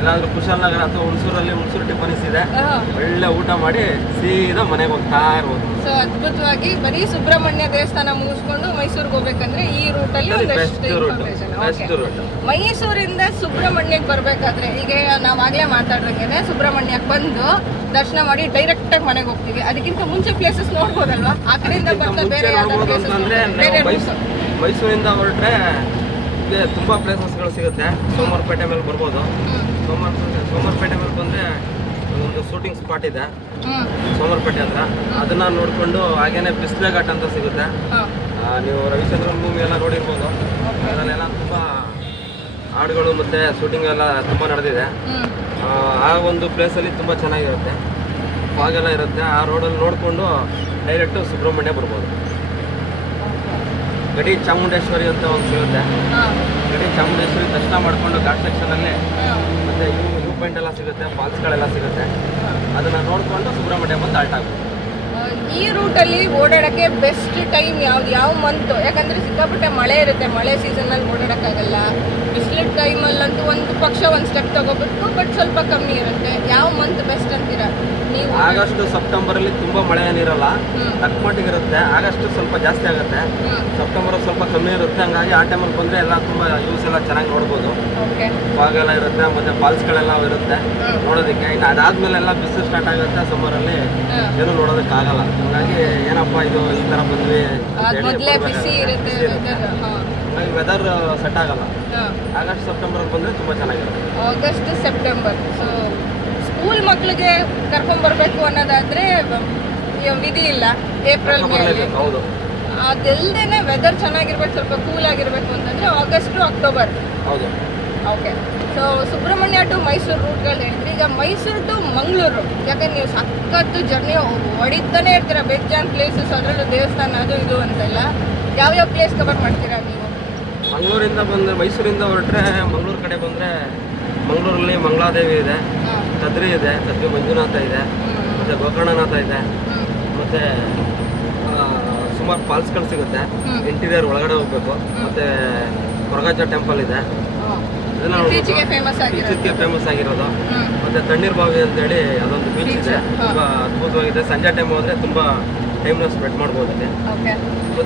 ಎಲ್ಲಾದ್ರೂ ಕುಶಾಲನಗರ ಅಥವಾ ಹುಣಸೂರು ಟಿಫನ್ಸ್ ಇದೆ, ಒಳ್ಳೆ ಊಟ ಮಾಡಿ ಸೀದಾ ಮನೆಗೆ ಹೋಗ್ತಾ ಇರ್ಬೋದು. ಸೊ ಅದ್ಭುತವಾಗಿ ಬರೀ ಸುಬ್ರಹ್ಮಣ್ಯ ದೇವಸ್ಥಾನ ಮುಗಿಸ್ಕೊಂಡು ಮೈಸೂರಿಗೆ ಹೋಗ್ಬೇಕಂದ್ರೆ ಈ ರೂಟಲ್ಲಿ ಬೆಸ್ಟ್ ರೂಟ್. ಮೈಸೂರಿಂದ ಸುಬ್ರಹ್ಮಣ್ಯಕ್ಕೆ ಬರ್ಬೇಕಾದ್ರೆ ಈಗ ನಾವಾಗಲೇ ಮಾತಾಡ್ದಂಗೆ ಸುಬ್ರಹ್ಮಣ್ಯಕ್ಕೆ ಬಂದು ದರ್ಶನ ಮಾಡಿ ಡೈರೆಕ್ಟ್ ಆಗಿ ಮನೆಗೆ ಹೋಗ್ತೀವಿ. ಅದಕ್ಕಿಂತ ಮುಂಚೆ ಪ್ಲೇಸಸ್ ನೋಡ್ಬೋದಲ್ವಾ? ಆ ಕಡೆಯಿಂದ ಬರ್ತಾ ಬೇರೆ ಮೈಸೂರಿಂದ ಹೊರಟ್ರೆ ತುಂಬಾ ಪ್ಲೇಸಸ್ಗಳು ಸಿಗುತ್ತೆ. ಸೋಮವಾರಪೇಟೆ ಮೇಲೆ ಬರ್ಬೋದು. ಸೋಮವಾರಪೇಟೆ ಮೇಲೆ ಬಂದ್ರೆ ಒಂದು ಶೂಟಿಂಗ್ ಸ್ಪಾಟ್ ಇದೆ ಸೋಮವಾರಪೇಟೆ ಹತ್ರ. ಅದನ್ನ ನೋಡ್ಕೊಂಡು ಹಾಗೇನೆ ಬಿಸ್ಲೆ ಘಾಟ್ ಅಂತ ಸಿಗುತ್ತೆ. ನೀವು ರವಿಚಂದ್ರನ್ ಮೂವಿ ಎಲ್ಲ ನೋಡಿರ್ಬೋದು. ಅದರಲ್ಲೆಲ್ಲ ತುಂಬಾ ಹಾಡುಗಳು ಮತ್ತೆ ಶೂಟಿಂಗ್ ಎಲ್ಲ ತುಂಬಾ ನಡೆದಿದೆ. ಆ ಒಂದು ಪ್ಲೇಸಲ್ಲಿ ತುಂಬ ಚೆನ್ನಾಗಿರುತ್ತೆ. ಫಾಗೆಲ್ಲ ಇರುತ್ತೆ. ಆ ರೋಡಲ್ಲಿ ನೋಡಿಕೊಂಡು ಡೈರೆಕ್ಟು ಸುಬ್ರಹ್ಮಣ್ಯ ಬರ್ಬೋದು. ಗಡಿ ಚಾಮುಂಡೇಶ್ವರಿ ಅಂತ ಒಂದು ಸಿಗುತ್ತೆ. ಗಡಿ ಚಾಮುಂಡೇಶ್ವರಿ ದರ್ಶನ ಮಾಡಿಕೊಂಡು ಘಾಟ್ ಸೆಕ್ಷನಲ್ಲಿ ಮತ್ತು ವ್ಯೂ ಪಾಯಿಂಟ್ ಎಲ್ಲ ಸಿಗುತ್ತೆ, ಫಾಲ್ಸ್ಗಳೆಲ್ಲ ಸಿಗುತ್ತೆ. ಅದನ್ನು ನೋಡಿಕೊಂಡು ಸುಬ್ರಹ್ಮಣ್ಯ ಬಂದು ಆಲ್ಟ್ ಆಗುತ್ತೆ. ಈ ರೂಟಲ್ಲಿ ಓಡಾಡೋಕ್ಕೆ ಬೆಸ್ಟ್ ಟೈಮ್ ಯಾವ್ದು, ಯಾವ ಮಂತು? ಯಾಕಂದರೆ ಸಿಕ್ಕಾಪಟ್ಟೆ ಮಳೆ ಇರುತ್ತೆ. ಮಳೆ ಸೀಸನ್ನಲ್ಲಿ ಓಡಾಡೋಕ್ಕಾಗಲ್ಲ. ಬಿಸಿಲು ಟೈಮಲ್ಲಂತೂ ಒಂದು ಪಕ್ಷ ಒಂದು ಸ್ಟೆಪ್ ತಗೋಬೇಕು, ಬಟ್ ಸ್ವಲ್ಪ ಕಮ್ಮಿ ಇರುತ್ತೆ. ಯಾವ ಮಂತ್ ಬೆಸ್ಟ್ ಅಂತೀರಾ ನೀವು? ಆಗಸ್ಟ್ ಸೆಪ್ಟೆಂಬರಲ್ಲಿ ತುಂಬ ಮಳೆ ಏನಿರಲ್ಲ, ತಕ್ಕಮಟ್ಟಿಗೆ ಇರುತ್ತೆ. ಆಗಸ್ಟ್ ಸ್ವಲ್ಪ ಜಾಸ್ತಿ ಆಗುತ್ತೆ, ಸೆಪ್ಟೆಂಬರ್ ಸ್ವಲ್ಪ ಕಮ್ಮಿ ಇರುತ್ತೆ. ಹಂಗಾಗಿ ಆ ಟೈಮಲ್ಲಿ ಬಂದರೆ ಎಲ್ಲ ತುಂಬ ಯೂಸ್ ಎಲ್ಲ ಚೆನ್ನಾಗಿ ನೋಡ್ಬೋದು. ಫಾಗೆಲ್ಲ ಇರುತ್ತೆ ಮತ್ತು ಫಾಲ್ಸ್ಗಳೆಲ್ಲ ಇರುತ್ತೆ ನೋಡೋದಕ್ಕೆ. ಇನ್ನು ಅದಾದ್ಮೇಲೆಲ್ಲ ಬಿಸಿಲು ಸ್ಟಾರ್ಟ್ ಆಗುತ್ತೆ. ಸಮ್ಮರಲ್ಲಿ ಏನು ನೋಡೋದಕ್ಕಾಗಲ್ಲ. ಹಂಗಾಗಿ ಏನಪ್ಪ ಇದು ಈ ಥರ ಬಂದ್ವಿ ಬಿಸಿ ಇರುತ್ತೆ, ಹಂಗಾಗಿ ವೆದರ್ ಸೆಟ್ ಆಗಲ್ಲ. ಆಗಸ್ಟ್ ಸೆಪ್ಟೆಂಬರಲ್ಲಿ ಬಂದರೆ ತುಂಬ ಚೆನ್ನಾಗಿರುತ್ತೆ. August September. ಸೊ ಸ್ಕೂಲ್ ಮಕ್ಕಳಿಗೆ ಕರ್ಕೊಂಡ್ಬರ್ಬೇಕು ಅನ್ನೋದಾದರೆ ವಿಧಿ ಇಲ್ಲ. ಏಪ್ರಿಲ್ ಮೇಲೆ ಹೌದು. ಅದೆಲ್ಲದೇ ವೆದರ್ ಚೆನ್ನಾಗಿರ್ಬೇಕು, ಸ್ವಲ್ಪ ಕೂಲ್ ಆಗಿರ್ಬೇಕು ಅಂತಂದರೆ ಆಗಸ್ಟು ಅಕ್ಟೋಬರ್. ಹೌದು. Okay. So Subrahmanya to Mysuru ರೂಟ್ಗಳು ಹೇಳಿದ್ರಿ. ಈಗ ಮೈಸೂರು ಟು ಮಂಗಳೂರು, ಯಾಕಂದ್ರೆ ನೀವು ಸಖತ್ತು ಜರ್ನಿ ಹೊಡಿತಾನೆ ಇರ್ತೀರ. ಬೇಜಾನ್ ಪ್ಲೇಸಸ್, ಅದರಲ್ಲೂ ದೇವಸ್ಥಾನ ಅದು ಇದು ಅಂತೆಲ್ಲ. ಯಾವ್ಯಾವ ಪ್ಲೇಸ್ ಕವರ್ ಮಾಡ್ತೀರಾ ನೀವು? ಮಂಗಳೂರಿಂದ ಬಂದರೆ, ಮೈಸೂರಿಂದ ಹೊರಟ್ರೆ ಮಂಗಳೂರು ಕಡೆ ಬಂದರೆ ಮಂಗಳೂರಲ್ಲಿ ಮಂಗಳಾದೇವಿ ಇದೆ, ಕದ್ರಿ ಇದೆ, ಕದ್ರಿ ಮಂಜುನಾಥ ಇದೆ, ಮತ್ತು ಗೋಕರ್ಣನಾಥ ಇದೆ, ಮತ್ತು ಸುಮಾರು ಫಾಲ್ಸ್ಗಳು ಸಿಗುತ್ತೆ. ಇಂಟೀರಿಯರ್ ಒಳಗಡೆ ಹೋಗ್ಬೇಕು. ಮತ್ತು ಕೊರಗಾಜ ಟೆಂಪಲ್ ಇದೆ, ಇತ್ತೀಚೆಗೆ ಫೇಮಸ್ ಆಗಿರೋದು. ಮತ್ತು ತಣ್ಣೀರ್ ಬಾವಿ ಅಂತೇಳಿ ಅದೊಂದು ಬೀಚ್ ಇದೆ, ತುಂಬ ಅದ್ಭುತವಾಗಿದೆ. ಸಂಜೆ ಟೈಮ್ ಹೋದರೆ ತುಂಬ ಟೈಮ್ನ ಸ್ಪೆಂಡ್ ಮಾಡ್ಬೋದು ಅಲ್ಲಿ.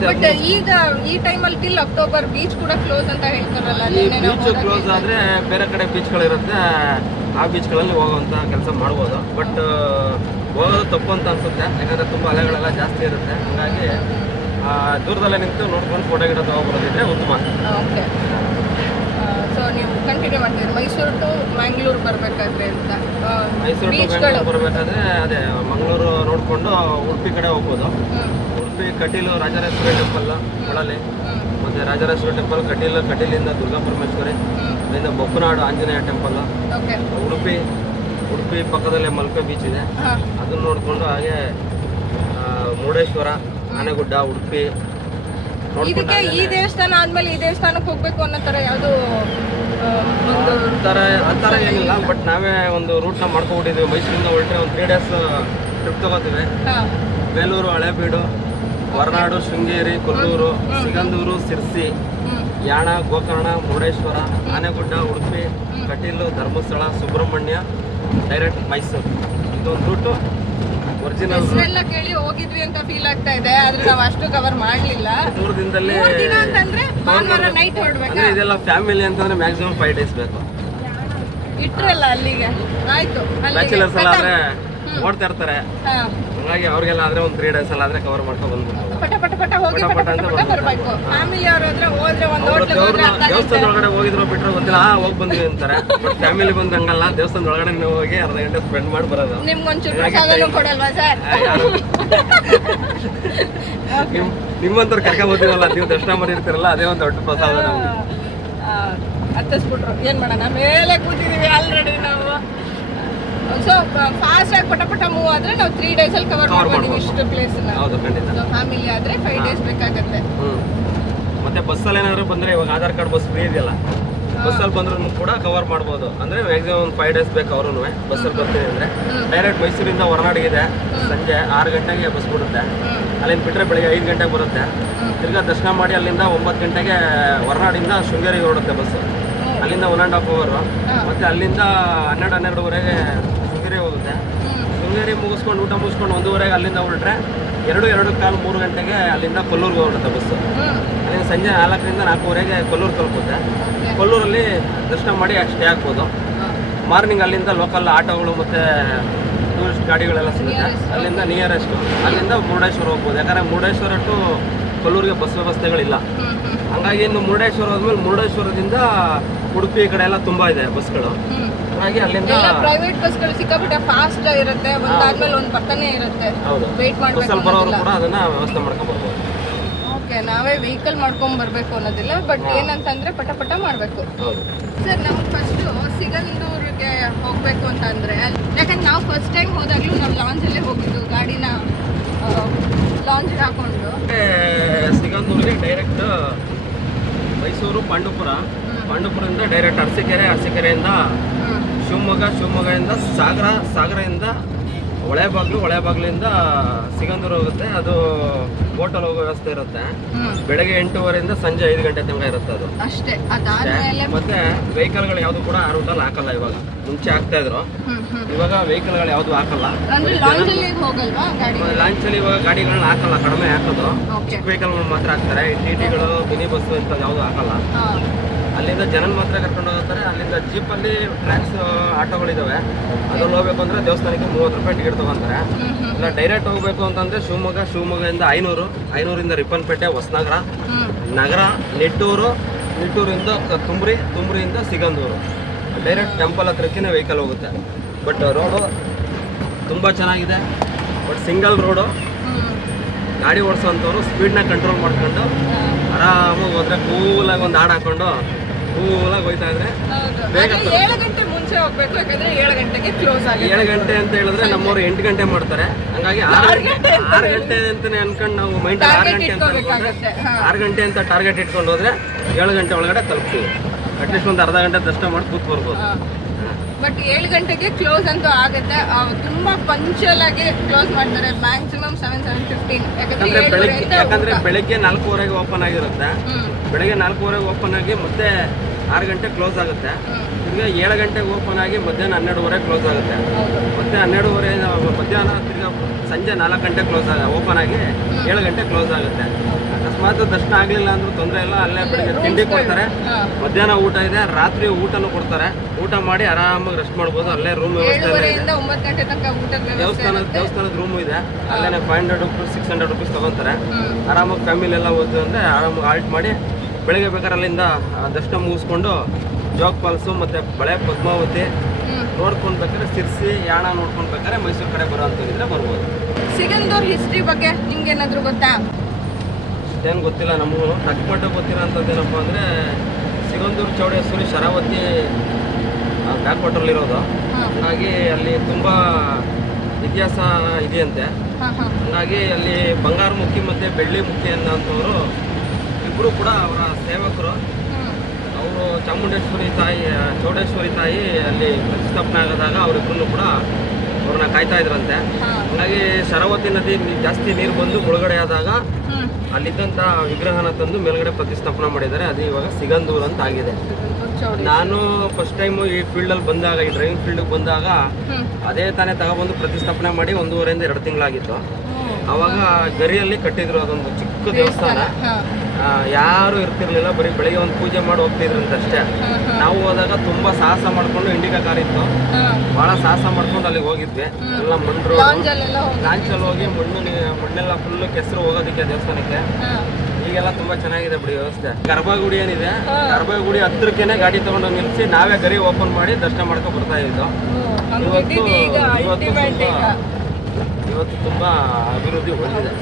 ಬಟ್ ಈಗ ಈ ಟೈಮಲ್ಲಿ ಟಿಲ್ ಅಕ್ಟೋಬರ್ ಬೀಚ್ ಕೂಡ ಕ್ಲೋಸ್ ಅಂತ ಹೇಳ್ತಾರಲ್ಲ. ಬೀಚ್ ಕ್ಲೋಸ್ ಆದರೆ ಬೇರೆ ಕಡೆ ಬೀಚ್ಗಳಿರುತ್ತೆ, ಆ ಬೀಚ್ಗಳಲ್ಲಿ ಹೋಗುವಂಥ ಕೆಲಸ ಮಾಡ್ಬೋದು. ಬಟ್ ಹೋಗೋದು ತಪ್ಪು ಅಂತ ಅನ್ಸುತ್ತೆ, ಯಾಕಂದರೆ ತುಂಬ ಅಲೆಗಳೆಲ್ಲ ಜಾಸ್ತಿ ಇರುತ್ತೆ. ಹಾಗಾಗಿ ದೂರದಲ್ಲೇ ನಿಂತು ನೋಡ್ಕೊಂಡು ಫೋಟೋ ಗಿಡ ತಗೊಬರೋದಿದ್ರೆ ಉತ್ತಮ. ಓಕೆ. ಸೊ ನೀವು ಕಂಟಿನ್ಯೂ ಮಾಡ್ತೀರಿ ಮೈಸೂರು ಟು ಮ್ಯಾಂಗ್ಳೂರು ಬರಬೇಕಾದ್ರೆ ಅಂತ? ಮೈಸೂರು ಟು ಮ್ಯಾಂಗ್ಳೂರು ಬರಬೇಕಾದ್ರೆ ಅದೇ ಮಂಗಳೂರು ನೋಡಿಕೊಂಡು ಉಡುಪಿ ಕಡೆ ಹೋಗ್ಬೋದು. ಉಡುಪಿ ಕಟೀಲು ರಾಜರಾಜೇಶ್ವರಿ ಟೆಂಪಲ್ ಒಳಲಿ, ಮತ್ತು ರಾಜರಾಜೇಶ್ವರಿ ಟೆಂಪಲ್ ಕಟೀಲಿಂದ ದುರ್ಗಾ ಪರಮೇಶ್ವರಿ, ಅಲ್ಲಿಂದ ಬೊಪ್ಪನಾಡು ಆಂಜನೇಯ ಟೆಂಪಲ್. ಉಡುಪಿ ಪಕ್ಕದಲ್ಲೇ ಮಲ್ಪೆ ಬೀಚ್ ಇದೆ, ಅದನ್ನು ನೋಡಿಕೊಂಡು ಹಾಗೆ ಮುರುಡೇಶ್ವರ, ಆನೆಗುಡ್ಡ, ಉಡುಪಿ. ಇದಕ್ಕೆ ಈ ದೇವಸ್ಥಾನ ಆದ್ಮೇಲೆ ಈ ದೇವಸ್ಥಾನಕ್ಕೆ ಹೋಗ್ಬೇಕು ಅನ್ನೋ ಥರ ಯಾವುದು ಆ ಥರ ಏನಿಲ್ಲ. ಬಟ್ ನಾವೇ ಒಂದು ರೂಟ್ನ ಮಾಡ್ಕೊಬಿಟ್ಟಿದ್ದೀವಿ. ಮೈಸೂರಿಂದ ಹೊರಟ್ರೆ ಒಂದು 3 days ಟ್ರಿಪ್ ತಗೋತೀವಿ. ಬೇಲೂರು, ಹಳೇಬೀಡು, ಹೊರನಾಡು, ಶೃಂಗೇರಿ, ಕೊಲ್ಲೂರು, ಸಿಗಂದೂರು, ಸಿರ್ಸಿ, ಯಾಣ, ಗೋಕರ್ಣ, ಮುರುಡೇಶ್ವರ, ಆನೆಗುಡ್ಡ, ಉಡುಪಿ, ಕಟೀಲು, ಧರ್ಮಸ್ಥಳ, ಸುಬ್ರಹ್ಮಣ್ಯ, ಡೈರೆಕ್ಟ್ ಮೈಸೂರು. ಇದೊಂದು ರೂಟು ಒರಿಜಿನಲ್. ಎಲ್ಲ ಕೇಳಿ ಹೋಗಿದ್ವಿ ಅಂತ ಫೀಲ್ ಆಗ್ತಾ ಇದೆ, ಆದ್ರೆ ನಾವು ಅಷ್ಟು ಕವರ್ ಮಾಡಲಿಲ್ಲ. 3 ದಿನದಲ್ಲಿ ಅಂತಂದ್ರೆ ಭಾನುವಾರ ನೈಟ್ ಹೊರಡ್ಬೇಕು. ಇದೆಲ್ಲ ಫ್ಯಾಮಿಲಿ ಅಂತಂದ್ರೆ ಮ್ಯಾಕ್ಸಿಮಮ್ 5 days ಬೇಕು. ಇಟ್ರಲ್ಲ ಅಲ್ಲಿಗೆ ಆಯ್ತು. ಬ್ಯಾಚುಲರ್ಸ್ ಎಲ್ಲ ಆದ್ರೆ ಓಡ್ತಾ ಇರ್ತಾರೆ, ಹಂಗಾಗಿ ಅವ್ರಿಗೆಲ್ಲ ಆದ್ರೆ ಒಂದು 3 days ಎಲ್ಲ ಆದ್ರೆ ಕವರ್ ಮಾಡ್ಕೊಂಡು ಬಂದ್ಬಿಡ್ತಾರೆ. ಪಟ ಪಟ ಪಟ ಹೋಗಿ ಪಟ ಪಟ ಪಟ ಬರಬೇಕು. ಫ್ಯಾಮಿಲಿ ಅವರು ಹೋದ್ರೆ ಒಂದು ಹೋಟ್ಲಿಗೆ ಹೋದ್ರೆ ದೇವಸ್ಥಾನದ ಒಳಗಡೆ ಹೋಗಿದ್ರು ಬಿಟ್ರೆ ಗೊತ್ತಿಲ್ಲ, ಹೋಗಿ ಬಂದ್ವಿ ಅಂತಾರೆ. ಬಟ್ ಫ್ಯಾಮಿಲಿ ಬಂದು ಹಂಗಲ್ಲ, ದೇವಸ್ಥಾನದ ಒಳಗಡೆ ನೀವು ಹೋಗಿ ಅರ್ಧ ಗಂಟೆ ಸ್ಪೆಂಡ್ ಮಾಡಿ ಬರೋದು. ನಿಮ್ಗೊಂಚೂರು ಪ್ರಸಾದನೂ ಕೊಡಲ್ವಾ ಸರ್? ನಿಮ್ಮಂತವ್ರು ಕರ್ಕೊಂಡ್ ಹೋಗ್ತೀವಲ್ಲ, ನೀವು ದರ್ಶನ ಮಾಡಿರ್ತೀರಲ್ಲ, ಅದೇ ಒಂದು ದೊಡ್ಡ ಪ್ರಸಾದ ನಮ್ಗೆ. ಹತ್ತಿಸ್ಬಿಟ್ರು. ಏನು ಮಾಡೋಣ, ಮೇಲೆ ಕೂತಿದ್ದೀವಿ ಆಲ್ರೆಡಿ ನಾವು. ಸೊ ಫಾಸ್ಟಾಗಿ ಪಟ ಮೂವ್ ಆದರೆ ನಾವು 3 ಡೇಸಲ್ಲಿ ಕವರ್ ಮಾಡ್ಬೋದು ಇಷ್ಟು ಪ್ಲೇಸನ್ನ. ಹೌದು ಖಂಡಿತ. ಫ್ಯಾಮಿಲಿ ಆದರೆ 5 ಡೇಸ್ ಬೇಕಾಗುತ್ತೆ. ಮತ್ತೆ ಬಸ್ಸಲ್ಲಿ ಏನಾದ್ರು ಬಂದರೆ ಇವಾಗ ಆಧಾರ್ ಕಾರ್ಡ್ ಬಸ್ ಫ್ರೀ ಇದೆಯಲ್ಲ, ಬಸ್ಸಲ್ಲಿ ಬಂದ್ರೂ ಕೂಡ ಕವರ್ ಮಾಡ್ಬೋದು. ಅಂದರೆ ಮ್ಯಾಕ್ಸಿಮಮ್ ಒಂದು 5 ಡೇಸ್ ಬೇಕು ಅವ್ರೂ ಬಸ್ಸಲ್ಲಿ ಬರ್ತೀನಿ ಅಂದರೆ. ಡೈರೆಕ್ಟ್ ಮೈಸೂರಿಂದ ಹೊರನಾಡಿಗಿದೆ, ಸಂಜೆ 6 ಗಂಟೆಗೆ ಬಸ್ ಬಿಡುತ್ತೆ. ಅಲ್ಲಿಂದ ಬಿಟ್ಟರೆ ಬೆಳಿಗ್ಗೆ 5 ಗಂಟೆಗೆ ಬರುತ್ತೆ. ತಿರ್ಗಾ ದರ್ಶನ ಮಾಡಿ ಅಲ್ಲಿಂದ 9 ಗಂಟೆಗೆ ಹೊರನಾಡಿಂದ ಶೃಂಗೇರಿಗೆ ಹೊರಡುತ್ತೆ ಬಸ್ಸು. ಅಲ್ಲಿಂದ 1.5 ಅವರ್. ಮತ್ತು ಅಲ್ಲಿಂದ 12-12ವರೆಗೆ ಶೃಂಗೇರಿಗೆ ಹೋಗುತ್ತೆ. ಶೃಂಗೇರಿ ಮುಗಿಸ್ಕೊಂಡು ಊಟ ಮುಗಿಸ್ಕೊಂಡು 1:30ಗೆ ಅಲ್ಲಿಂದ ಹೊರಟ್ರೆ 2-2:15-3 ಗಂಟೆಗೆ ಅಲ್ಲಿಂದ ಕೊಲ್ಲೂರಿಗೆ ಹೊರಡುತ್ತೆ ಬಸ್ಸು. ಅಲ್ಲಿಂದ ಸಂಜೆ 4ರಿಂದ 4:15ಗೆ ಕೊಲ್ಲೂರು ತಲುಪುತ್ತೆ. ಕೊಲ್ಲೂರಲ್ಲಿ ದರ್ಶನ ಮಾಡಿ ಸ್ಟೇ ಆಗ್ಬೋದು. ಮಾರ್ನಿಂಗ್ ಅಲ್ಲಿಂದ ಲೋಕಲ್ ಆಟೋಗಳು ಮತ್ತು ಟೂರಿಸ್ಟ್ ಗಾಡಿಗಳೆಲ್ಲ ಸಿಗುತ್ತೆ. ಅಲ್ಲಿಂದ ನಿಯರೆಸ್ಟು ಅಲ್ಲಿಂದ ಮುರುಡೇಶ್ವರ ಹೋಗ್ಬೋದು. ಯಾಕಂದರೆ ಮುರುಡೇಶ್ವರ ಟು ಕೊಲ್ಲೂರಿಗೆ ಬಸ್ ವ್ಯವಸ್ಥೆಗಳಿಲ್ಲ. ಹಂಗಾಗಿ ಇನ್ನು ಮುರುಡೇಶ್ವರ ಹೋದ್ಮೇಲೆ ಮುರುಡೇಶ್ವರದಿಂದ ಉಡುಪಿ ಈ ಕಡೆ ಎಲ್ಲ ತುಂಬ ಇದೆ ಬಸ್ಗಳು. ಹಾಗಾಗಿ ಅಲ್ಲಿಂದ ಪ್ರೈವೇಟ್ ಬಸ್ಗಳು ಸಿಕ್ಕಾಬಿಟ್ಟೆ ಫಾಸ್ಟ್ ಇರುತ್ತೆ, ಒಂದಾದ್ಮೇಲೆ ಒಂದು ಬರ್ತಾನೆ ಇರುತ್ತೆ. ಹೌದು, ವೇಟ್ ಮಾಡಬೇಕು. ಬಸ್ಸಲ್ಲಿ ಬರೋರು ಕೂಡ ಅದನ್ನ ವ್ಯವಸ್ಥೆ ಮಾಡ್ಕೊಂಡು ಬರ್ಬೋದು. ಓಕೆ, ನಾವೇ ವೆಹಿಕಲ್ ಮಾಡ್ಕೊಂಡು ಬರಬೇಕು ಅನ್ನೋದಿಲ್ಲ, ಬಟ್ ಏನಂತಂದ್ರೆ ಪಟ ಮಾಡಬೇಕು. ಹೌದು ಸರ್, ನಮ್ಗೆ ಫಸ್ಟು ಸಿಗಂದೂರಿಗೆ ಹೋಗಬೇಕು ಅಂತಂದರೆ, ಯಾಕಂದ್ರೆ ನಾವು ಫಸ್ಟ್ ಟೈಮ್ ಹೋದಾಗಲೂ ನಾವು ಲಾಂಜಲ್ಲೇ ಹೋಗಿದ್ದು, ಗಾಡಿನ ಲಾಂಜ್ ಹಾಕೊಂಡು. ಸಿಗಂದೂರಿಗೆ ಡೈರೆಕ್ಟ್ ಮೈಸೂರು ಪಾಂಡುಪುರದಿಂದ ಡೈರೆಕ್ಟ್ ಅರಸೀಕೆರೆಯಿಂದ ಶಿವಮೊಗ್ಗದಿಂದ ಸಾಗರದಿಂದ ಹೊಳೆಬಾಗ್ಲಿಂದ ಸಿಗಂದೂರು ಹೋಗುತ್ತೆ. ಅದು ಬೋಟಲ್ಲಿ ಹೋಗೋ ವ್ಯವಸ್ಥೆ ಇರುತ್ತೆ. ಬೆಳಗ್ಗೆ 8:30ರಿಂದ ಸಂಜೆ 5 ಗಂಟೆ ತನಕ ಇರುತ್ತೆ ಅದು ಅಷ್ಟೇ. ಅದಾದ್ಮೇಲೆ ಮತ್ತೆ ವೆಹಿಕಲ್ಗಳು ಯಾವುದು ಕೂಡ ಆ ರೂಟಲ್ಲಿ ಹಾಕಲ್ಲ. ಇವಾಗ ಮುಂಚೆ ಹಾಕ್ತಾ ಇದ್ರು, ಇವಾಗ ವೆಹಿಕಲ್ಗಳು ಯಾವುದು ಹಾಕಲ್ಲ. ಲಾಂಚಲ್ಲಿ ಇವಾಗ ಗಾಡಿಗಳನ್ನ ಹಾಕಲ್ಲ, ಕಡಿಮೆ ಹಾಕೋದು. ಚಿಕ್ಕ ವೆಹಿಕಲ್ಗಳು ಮಾತ್ರ ಹಾಕ್ತಾರೆ. ಟಿಟಿಗಳು, ಮಿನಿ ಬಸ್ ಇಂಥದ್ದು ಯಾವುದು ಹಾಕಲ್ಲ. ಅಲ್ಲಿಂದ ಜನನ ಮಾತ್ರ ಕರ್ಕೊಂಡು ಹೋಗ್ತಾರೆ. ಅಲ್ಲಿಂದ ಜೀಪಲ್ಲಿ ಟ್ರ್ಯಾಕ್ಸ್ ಆಟೋಗಳಿದ್ದಾವೆ, ಅದ್ರಲ್ಲಿ ಹೋಗ್ಬೇಕು ಅಂದರೆ ದೇವಸ್ಥಾನಕ್ಕೆ 30 ರೂಪಾಯಿ ಟಿಕೆಟ್ ತೊಗೊತಾರೆ. ಇಲ್ಲ ಡೈರೆಕ್ಟ್ ಹೋಗಬೇಕು ಅಂತಂದರೆ ಶಿವಮೊಗ್ಗದಿಂದ 500ರಿಂದ ರಿಪ್ಪನ್ಪೇಟೆ, ಹೊಸನಗರ, ನಿಟ್ಟೂರಿಂದ ತುಮ್ರಿಯಿಂದ ಸಿಗಂದೂರು. ಡೈರೆಕ್ಟ್ ಟೆಂಪಲ್ ಹತ್ರಕ್ಕೇ ವೆಹಿಕಲ್ ಹೋಗುತ್ತೆ. ಬಟ್ ರೋಡು ತುಂಬ ಚೆನ್ನಾಗಿದೆ. ಬಟ್ ಸಿಂಗಲ್ ರೋಡು, ಗಾಡಿ ಓಡಿಸೋಂಥವ್ರು ಸ್ಪೀಡ್ನ ಕಂಟ್ರೋಲ್ ಮಾಡ್ಕೊಂಡು ಆರಾಮಾಗಿ ಹೋದ್ರೆ ಕೂಲಾಗಿ ಒಂದು ಹಾಡು ಹಾಕೊಂಡು ಕೂಲಾಗಿ ಹೋಯ್ತಾ ಇದ್ರೆ ಬೇಗ 7 ಗಂಟೆ ಮುಂಚೆ ಹೋಗ್ಬೇಕು. ಯಾಕಂದ್ರೆ 7 ಗಂಟೆಗೆ ಕ್ಲೋಸ್ ಆಗಿದೆ. 7 ಗಂಟೆ ಅಂತ ಹೇಳಿದ್ರೆ ನಮ್ಮವ್ರು 8 ಗಂಟೆ ಮಾಡ್ತಾರೆ. ಹಂಗಾಗಿ 6 ಗಂಟೆ ಅಂತಾನೆ ಅನ್ಕೊಂಡು ನಾವು ಮೈಂಡ್ 6 ಗಂಟೆ ಅಂತ ಅನ್ಕೊಂಡ್ರೆ 6 ಗಂಟೆ ಅಂತ ಟಾರ್ಗೆಟ್ ಇಟ್ಕೊಂಡು ಹೋದ್ರೆ 7 ಗಂಟೆ ಒಳಗಡೆ ತಲುಪ್ತೀವಿ. ಅಟ್ಲೀಸ್ಟ್ ಒಂದು ಅರ್ಧ ಗಂಟೆ ದರ್ಶನ ಮಾಡಿ ಕೂತ್ ಬರ್ಬೋದು. ಬಟ್ 7 ಗಂಟೆಗೆ ಕ್ಲೋಸ್ ಅಂತೂ ಆಗುತ್ತೆ. ತುಂಬಾ ಪಂಕ್ಚುಯಲ್ ಆಗಿ ಕ್ಲೋಸ್ ಮಾಡ್ತಾರೆ. ಮ್ಯಾಕ್ಸಿಮಮ್ 7-7:15. ಯಾಕಂದ್ರೆ ಬೆಳಗ್ಗೆ 4:15ಗೆ ಓಪನ್ ಆಗಿರುತ್ತೆ. ಬೆಳಗ್ಗೆ 4:15ಗೆ ಓಪನ್ ಆಗಿ ಮತ್ತೆ 6 ಗಂಟೆ ಕ್ಲೋಸ್ ಆಗುತ್ತೆ. ತಿರ್ಗಿ 7 ಗಂಟೆಗೆ ಓಪನ್ ಆಗಿ ಮಧ್ಯಾಹ್ನ 12:30 ಕ್ಲೋಸ್ ಆಗುತ್ತೆ. ಮತ್ತೆ 12:30 ಮಧ್ಯಾಹ್ನ ತಿರ್ಗಿ ಸಂಜೆ 4 ಗಂಟೆ ಓಪನ್ ಆಗಿ 7 ಗಂಟೆ ಕ್ಲೋಸ್ ಆಗುತ್ತೆ. ಅಕಸ್ಮಾತ್ ದರ್ಶನ ಆಗಲಿಲ್ಲ ಅಂದ್ರೂ ತೊಂದರೆ ಇಲ್ಲ. ಅಲ್ಲೇ ಬೆಳಿಗ್ಗೆ ತಿಂಡಿ ಕೊಡ್ತಾರೆ, ಮಧ್ಯಾಹ್ನ ಊಟ ಇದೆ, ರಾತ್ರಿ ಊಟನೂ ಕೊಡ್ತಾರೆ. ಊಟ ಮಾಡಿ ಆರಾಮಾಗಿ ರೆಸ್ಟ್ ಮಾಡ್ಬೋದು. ಅಲ್ಲೇ ರೂಮ್ ವ್ಯವಸ್ಥೆ ದೇವಸ್ಥಾನದ ರೂಮು ಇದೆ. ಅಲ್ಲೇ 500 ರೂಪೀಸ್ 600 ರೂಪೀಸ್ ತೊಗೊತಾರೆ. ಆರಾಮಾಗಿ ಫ್ಯಾಮಿಲಿ ಎಲ್ಲ ಹೋದ್ರು ಅಂದರೆ ಆರಾಮಾಗಿ ಆಲ್ಟ್ ಮಾಡಿ ಬೆಳಗ್ಗೆ ಬೇಕಾದ್ರೆ ಅಲ್ಲಿಂದ ದರ್ಶನ ಮುಗಿಸ್ಕೊಂಡು ಜೋಗ್ ಫಾಲ್ಸು ಮತ್ತು ಬಳೆ ಪದ್ಮಾವತಿ ನೋಡ್ಕೊಂಡು ಬೇಕಾದ್ರೆ ಸಿರ್ಸಿ ಯಾಣ ನೋಡ್ಕೊಂಡು ಬೇಕಾದ್ರೆ ಮೈಸೂರು ಕಡೆ ಬರೋ ಅಂತಿದ್ರೆ ಬರ್ಬೋದು. ಸಿಗಂದೂರ್ ಹಿಸ್ಟ್ರಿ ಬಗ್ಗೆ ನಿಮ್ಗೆ ಏನಾದರೂ ಗೊತ್ತಾ? ಏನು ಗೊತ್ತಿಲ್ಲ ನಮಗೂ. ತಕ್ಕಮಟ್ಟ ಗೊತ್ತಿರೋ ಅಂಥದ್ದೇನಪ್ಪ ಅಂದರೆ ಸಿಗಂದೂರು ಚೌಡೇಶ್ವರಿ ಶರಾವತಿ ಬ್ಯಾಕ್ ವಾಟರ್ಲಿರೋದು. ಹಾಗಾಗಿ ಅಲ್ಲಿ ತುಂಬ ಇತಿಹಾಸ ಇದೆಯಂತೆ. ಹಾಗಾಗಿ ಅಲ್ಲಿ ಬಂಗಾರಮುಖಿ ಮತ್ತು ಬೆಳ್ಳಿಮುಖಿ ಅನ್ನೋಂಥವ್ರು ಇಬ್ಬರು ಕೂಡ ಅವರ ಸೇವಕರು. ಅವರು ಚೌಡೇಶ್ವರಿ ತಾಯಿ ಅಲ್ಲಿ ಪ್ರತಿಷ್ಠಾಪನೆ ಆಗೋದಾಗ ಅವರಿಬ್ಬರನ್ನು ಕೂಡ ಅವ್ರನ್ನ ಕಾಯ್ತಾ ಇದ್ರಂತೆ. ಹಾಗಾಗಿ ಶರಾವತಿ ನದಿ ಜಾಸ್ತಿ ನೀರು ಬಂದು ಮುಳುಗಡೆ ಆದಾಗ ಅಲ್ಲಿದ್ದಂಥ ವಿಗ್ರಹನ ತಂದು ಮೇಲ್ಗಡೆ ಪ್ರತಿಷ್ಠಾಪನೆ ಮಾಡಿದ್ದಾರೆ. ಅದು ಇವಾಗ ಸಿಗಂದೂರು ಅಂತ ಆಗಿದೆ. ನಾನು ಫಸ್ಟ್ ಟೈಮು ಈ ಫೀಲ್ಡಲ್ಲಿ ಬಂದಾಗ, ಈ ಡ್ರೈವಿಂಗ್ ಫೀಲ್ಡಿಗೆ ಬಂದಾಗ ಅದೇ ತಾನೇ ತಗೊಬಂದು ಪ್ರತಿಷ್ಠಾಪನೆ ಮಾಡಿ 1.5ರಿಂದ 2 ತಿಂಗಳಾಗಿತ್ತು. ಅವಾಗ ಗರಿಯಲ್ಲಿ ಕಟ್ಟಿದ್ರು ಅದೊಂದು ಚಿಕ್ಕ ದೇವಸ್ಥಾನ. ಯಾರು ಇರ್ತಿರ್ಲಿಲ್ಲ, ಬರೀ ಬೆಳಿಗ್ಗೆ ಒಂದು ಪೂಜೆ ಮಾಡಿ ಹೋಗ್ತಿದ್ರಂತ ಅಷ್ಟೇ. ನಾವು ಹೋದಾಗ ತುಂಬ ಸಾಹಸ ಮಾಡ್ಕೊಂಡು ಇಂಡಿಕಾ ಕಾರ್ ಇತ್ತು, ಭಾಳ ಸಾಹಸ ಮಾಡ್ಕೊಂಡು ಅಲ್ಲಿಗೆ ಹೋಗಿದ್ವಿ. ಎಲ್ಲ ಮಣ್ಣು ಲಾಂಚಲ್ಲಿ ಹೋಗಿ ಮಣ್ಣೆಲ್ಲ ಫುಲ್ಲು ಕೆಸರು ಹೋಗೋದಕ್ಕೆ ದೇವಸ್ಥಾನಕ್ಕೆ. ಈಗೆಲ್ಲ ತುಂಬ ಚೆನ್ನಾಗಿದೆ ಬಿಡಿ ವ್ಯವಸ್ಥೆ. ಗರ್ಭಗುಡಿ ಏನಿದೆ, ಗರ್ಭಗುಡಿ ಹತ್ರಕ್ಕೇನೆ ಗಾಡಿ ತಗೊಂಡು ನಿಲ್ಲಿಸಿ ನಾವೇ ಗರಿ ಓಪನ್ ಮಾಡಿ ದರ್ಶನ ಮಾಡ್ಕೊಂಡು ಬರ್ತಾ ಇದ್ದು. ಇವತ್ತು ತುಂಬ ಅಭಿವೃದ್ಧಿ ಹೊಂದಿದೆ.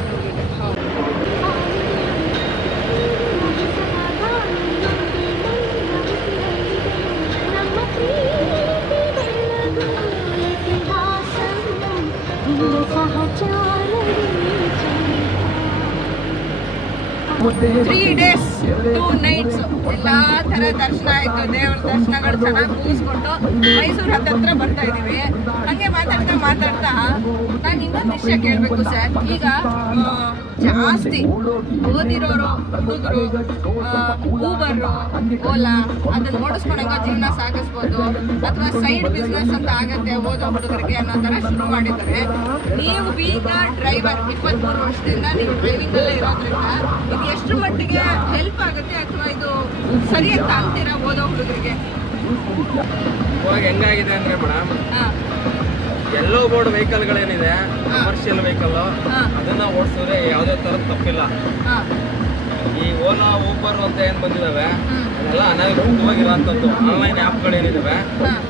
3 days 2 nights ಎಲ್ಲ ಥರ ದರ್ಶನ ಆಯಿತು. ದೇವ್ರ ದರ್ಶನಗಳು ಚೆನ್ನಾಗಿ ಮುಗಿಸ್ಕೊಂಡು ಮೈಸೂರು ಹತ್ತತ್ರ ಬರ್ತಾ ಇದ್ದೀವಿ. ಹಾಗೆ ಮಾತಾಡ್ತಾ ನಾನು ಇನ್ನೊಂದು ವಿಷಯ ಕೇಳಬೇಕು ಸರ್. ಈಗ ಜಾಸ್ತಿ ಓದಿರೋರು ಹುಡುಗರು ಊಬರು ಓಲಾ ಅದನ್ನ ಓಡಿಸ್ಕೊಂಡಾಗ ಜೀವನ ಸಾಗಿಸ್ಬೋದು, ಅಥವಾ ಸೈಡ್ ಬಿಸ್ನೆಸ್ ಅಂತ ಆಗತ್ತೆ ಓದೋ ಹುಡುಗರಿಗೆ ಅನ್ನೋ ಥರ ಶುರು ಮಾಡಿದ್ದಾರೆ. ನೀವು ಈಗ ಡ್ರೈವರ್ 23 ವರ್ಷದಿಂದ ನೀವು ಡ್ರೈವಿಂಗಲ್ಲೇ ಇರೋದ್ರಿಂದ ಇದು ಎಷ್ಟು ಮಟ್ಟಿಗೆ ಹೆಲ್ಪ್ ಆಗುತ್ತೆ, ಅಥವಾ ಇದು ಸರಿ ಅಂತ ಅಂತೀರಾ ಓದೋ ಹುಡುಗರಿಗೆ? ಇವಾಗ ಹೆಂಗಾಗಿದೆ ಅಂದ್ರೆ ಮೇಡಮ್, ಎಲ್ಲೋ ಬೋರ್ಡ್ ವೆಹಿಕಲ್ಗಳೇನಿದೆ ಕಮರ್ಷಿಯಲ್ ವೆಹಿಕಲ್ ಅದನ್ನ ಓಡಿಸಿದ್ರೆ ಯಾವುದೇ ಥರದ ತಪ್ಪಿಲ್ಲ. ಈ ಓಲಾ ಊಬರ್ ಅಂತ ಏನು ಬಂದಿದ್ದಾವೆ ಅದೆಲ್ಲ ಅನಧಿಕೃತವಾಗಿರೋಂಥದ್ದು ಆನ್ಲೈನ್ ಆ್ಯಪ್ಗಳೇನಿದ್ದಾವೆ